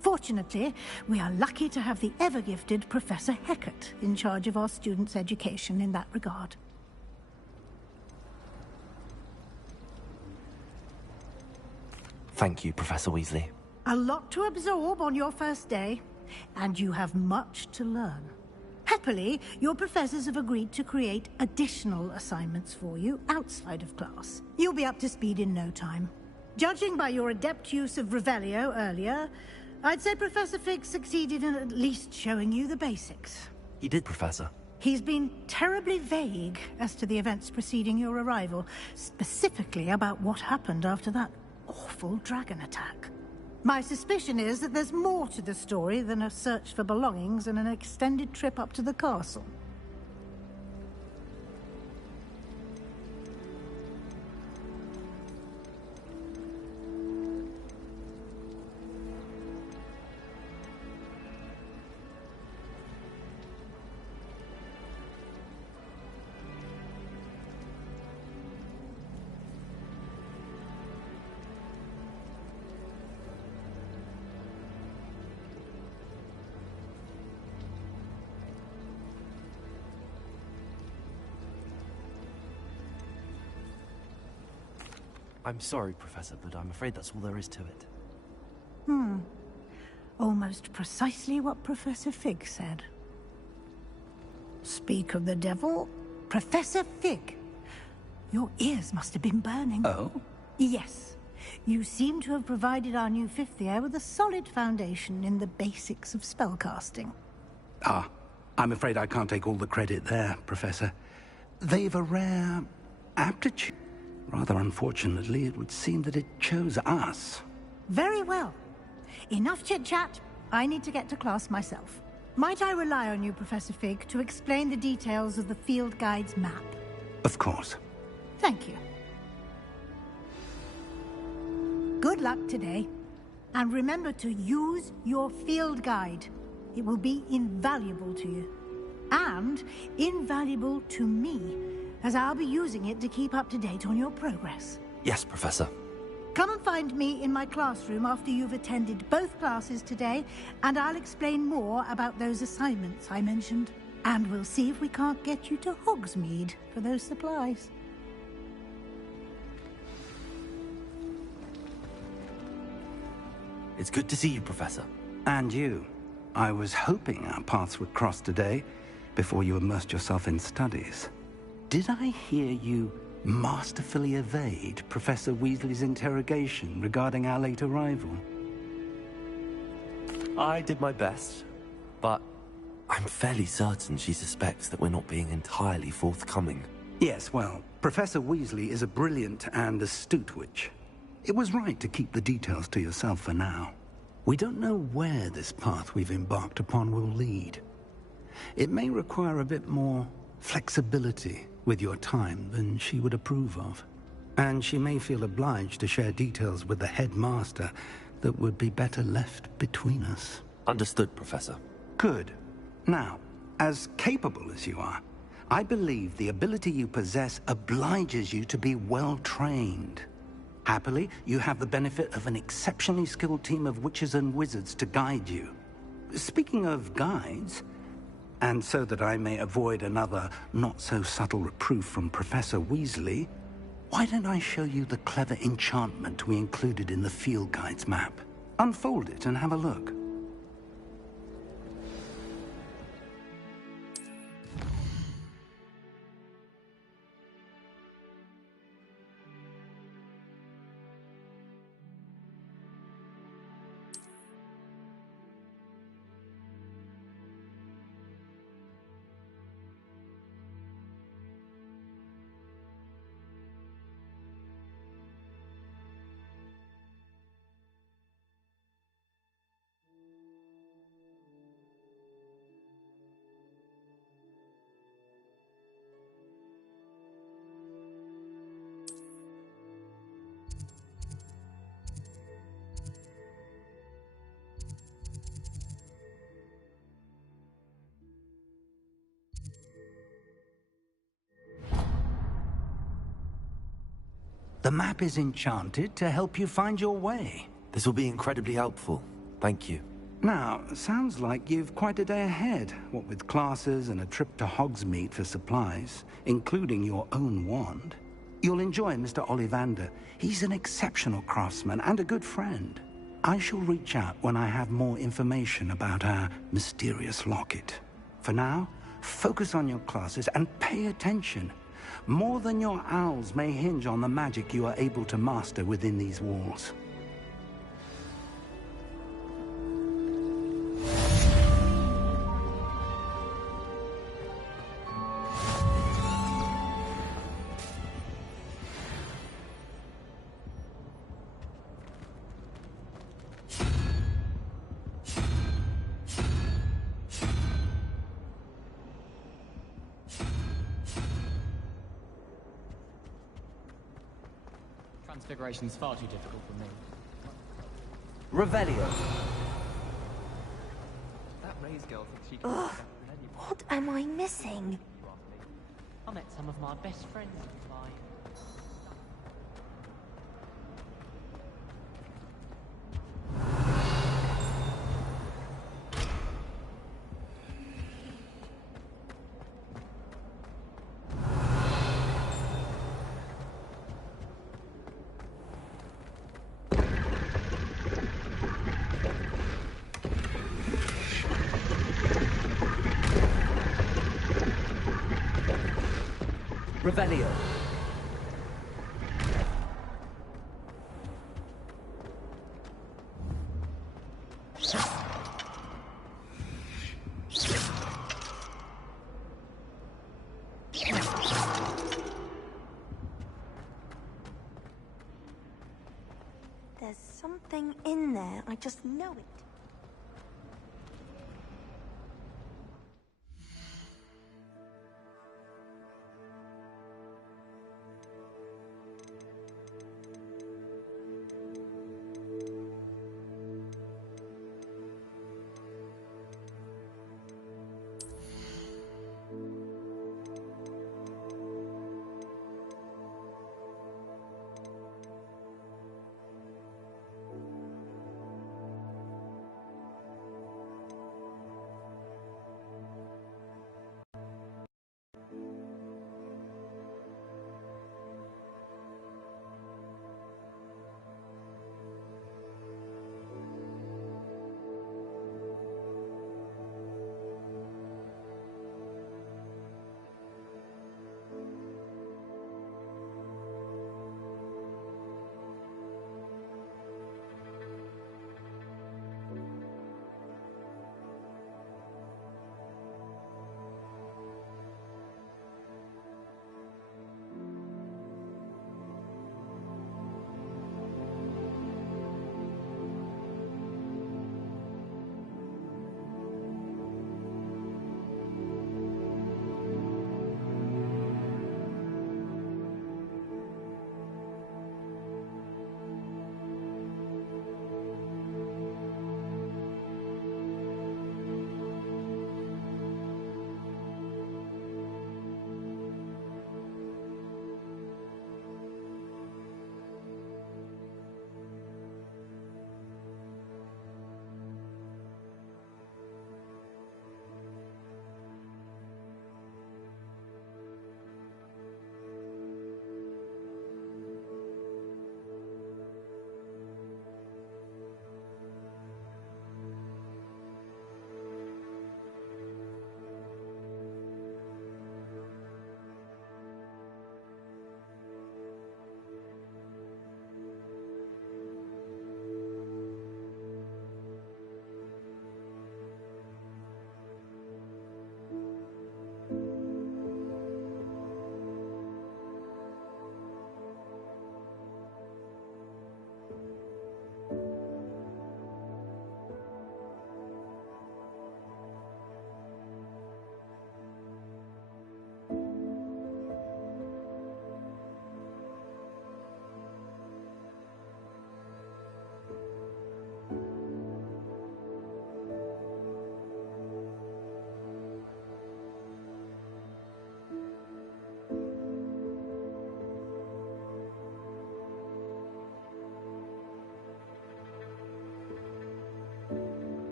Fortunately, we are lucky to have the ever-gifted Professor Hecat in charge of our students' education in that regard. Thank you, Professor Weasley. A lot to absorb on your first day, and you have much to learn. Happily, your professors have agreed to create additional assignments for you outside of class. You'll be up to speed in no time. Judging by your adept use of Revelio earlier, I'd say Professor Fig succeeded in at least showing you the basics. He did, Professor. He's been terribly vague as to the events preceding your arrival, specifically about what happened after that awful dragon attack. My suspicion is that there's more to the story than a search for belongings and an extended trip up to the castle. I'm sorry, Professor, but I'm afraid that's all there is to it. Almost precisely what Professor Fig said. Speak of the devil, Professor Fig. Your ears must have been burning. Oh? Yes. You seem to have provided our new fifth year with a solid foundation in the basics of spellcasting. Ah, I'm afraid I can't take all the credit there, Professor. They've a rare aptitude. Rather unfortunately, it would seem that it chose us. Very well. Enough chit-chat. I need to get to class myself. Might I rely on you, Professor Fig, to explain the details of the field guide's map? Of course. Thank you. Good luck today. And remember to use your field guide. It will be invaluable to you. And invaluable to me, as I'll be using it to keep up to date on your progress. Yes, Professor. Come and find me in my classroom after you've attended both classes today, and I'll explain more about those assignments I mentioned. And we'll see if we can't get you to Hogsmeade for those supplies. It's good to see you, Professor. And you. I was hoping our paths would cross today, before you immersed yourself in studies. Did I hear you masterfully evade Professor Weasley's interrogation regarding our late arrival? I did my best, but I'm fairly certain she suspects that we're not being entirely forthcoming. Yes, well, Professor Weasley is a brilliant and astute witch. It was right to keep the details to yourself for now. We don't know where this path we've embarked upon will lead. It may require a bit more flexibility with your time than she would approve of. And she may feel obliged to share details with the headmaster that would be better left between us. Understood, Professor. Good. Now, as capable as you are, I believe the ability you possess obliges you to be well-trained. Happily, you have the benefit of an exceptionally skilled team of witches and wizards to guide you. Speaking of guides, and so that I may avoid another not-so-subtle reproof from Professor Weasley, why don't I show you the clever enchantment we included in the field guide's map? Unfold it and have a look. The map is enchanted to help you find your way. This will be incredibly helpful. Thank you. Now, sounds like you've quite a day ahead, what with classes and a trip to Hogsmeade for supplies, including your own wand. You'll enjoy Mr. Ollivander. He's an exceptional craftsman and a good friend. I shall reach out when I have more information about our mysterious locket. For now, focus on your classes and pay attention. More than your owls may hinge on the magic you are able to master within these walls. Transfiguration's far too difficult for me. Revelio. That Maze girl thinks she can. Ugh, what am I missing? I met some of my best friends by. Revelio. There's something in there. I just know it.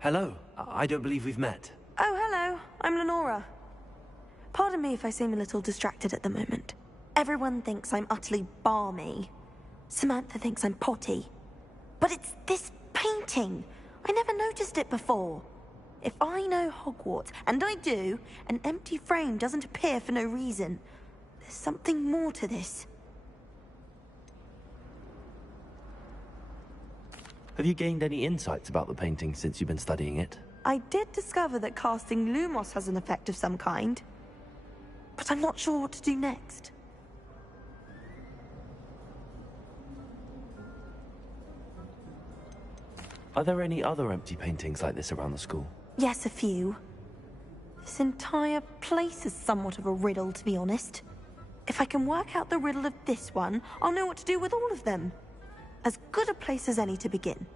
Hello. I don't believe we've met. Oh, hello. I'm Lenora. Pardon me if I seem a little distracted at the moment. Everyone thinks I'm utterly balmy. Samantha thinks I'm potty. But it's this painting. I never noticed it before. If I know Hogwarts, and I do, an empty frame doesn't appear for no reason. There's something more to this. Have you gained any insights about the painting since you've been studying it? I did discover that casting Lumos has an effect of some kind. But I'm not sure what to do next. Are there any other empty paintings like this around the school? Yes, a few. This entire place is somewhat of a riddle, to be honest. If I can work out the riddle of this one, I'll know what to do with all of them. As good a place as any to begin.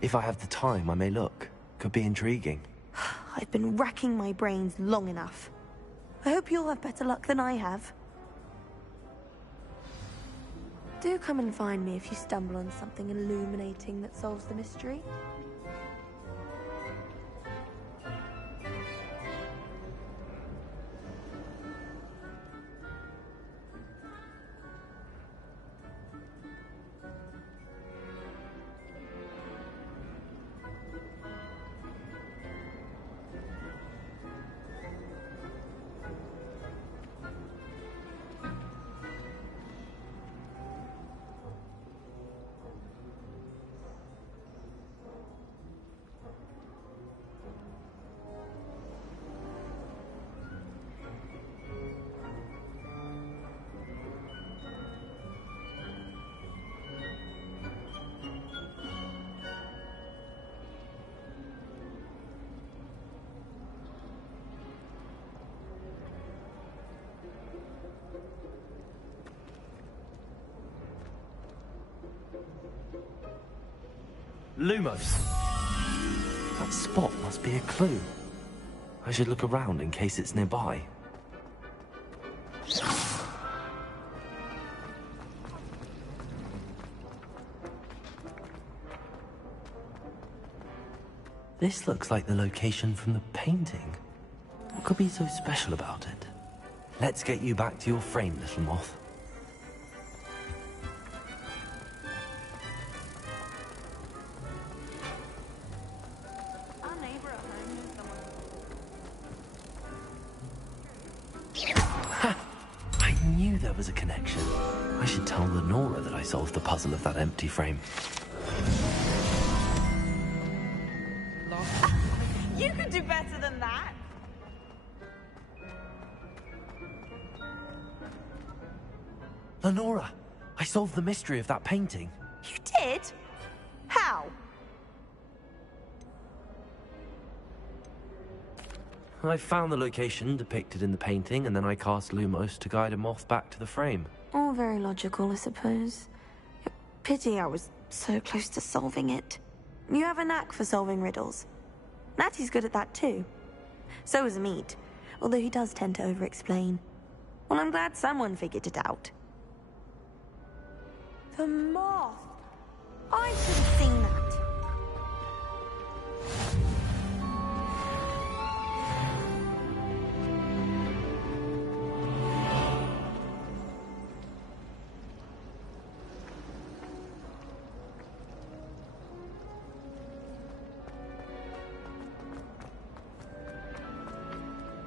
If I have the time, I may look. Could be intriguing. I've been racking my brains long enough. I hope you'll have better luck than I have. Do come and find me if you stumble on something illuminating that solves the mystery. Lumos! That spot must be a clue. I should look around in case it's nearby. This looks like the location from the painting. What could be so special about it? Let's get you back to your frame, little moth. There was a connection. I should tell Lenora that I solved the puzzle of that empty frame. You could do better than that! Lenora, I solved the mystery of that painting. You did? How? I found the location depicted in the painting, and then I cast Lumos to guide a moth back to the frame. All very logical, I suppose. Pity I was so close to solving it. You have a knack for solving riddles. Natty's good at that too. So is Meat, although he does tend to over-explain. Well, I'm glad someone figured it out. The moth! I should have seen that.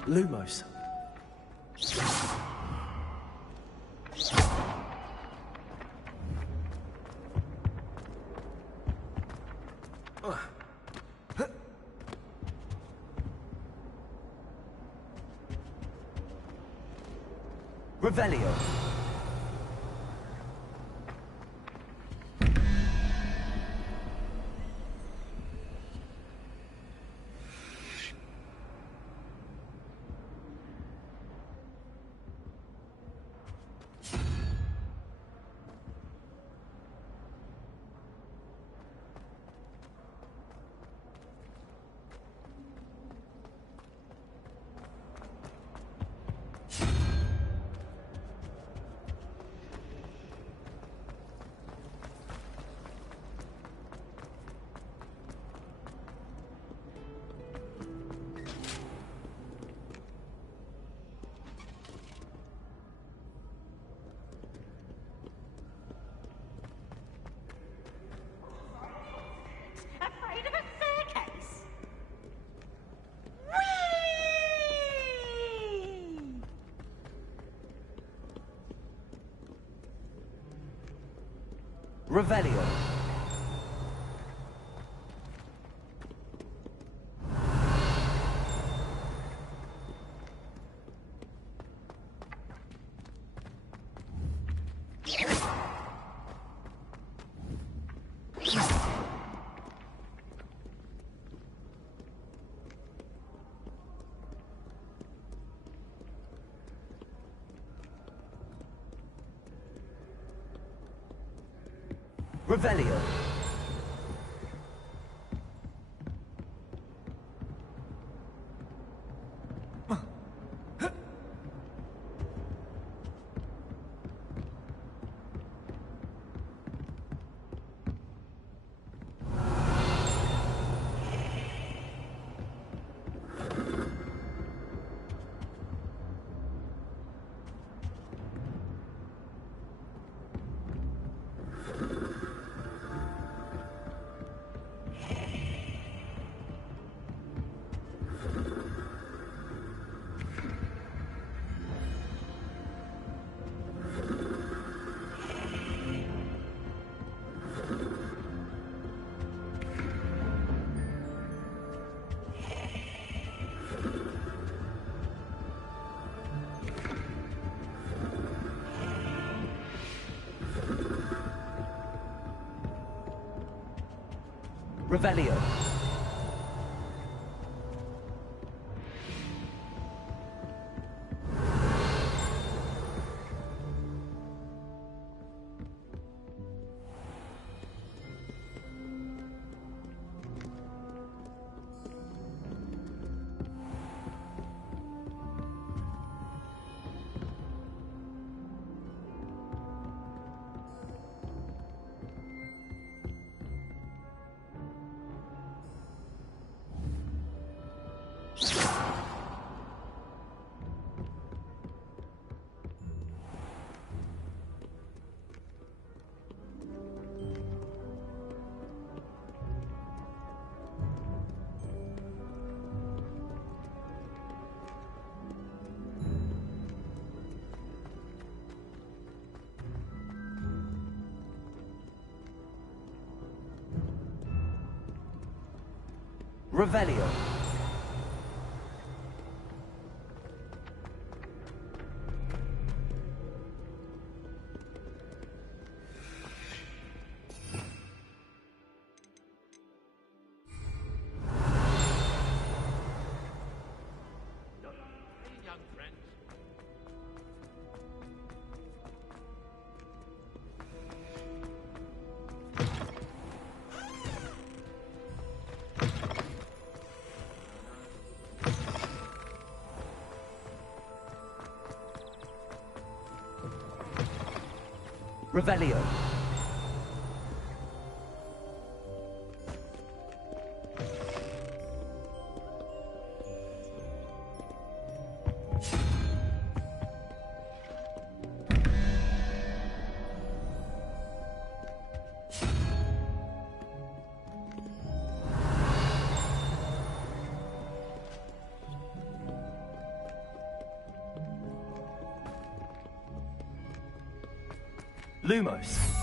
Lumos. Revelio. Revelio. Revelio. Revelio. Revelio. Revelio. Lumos.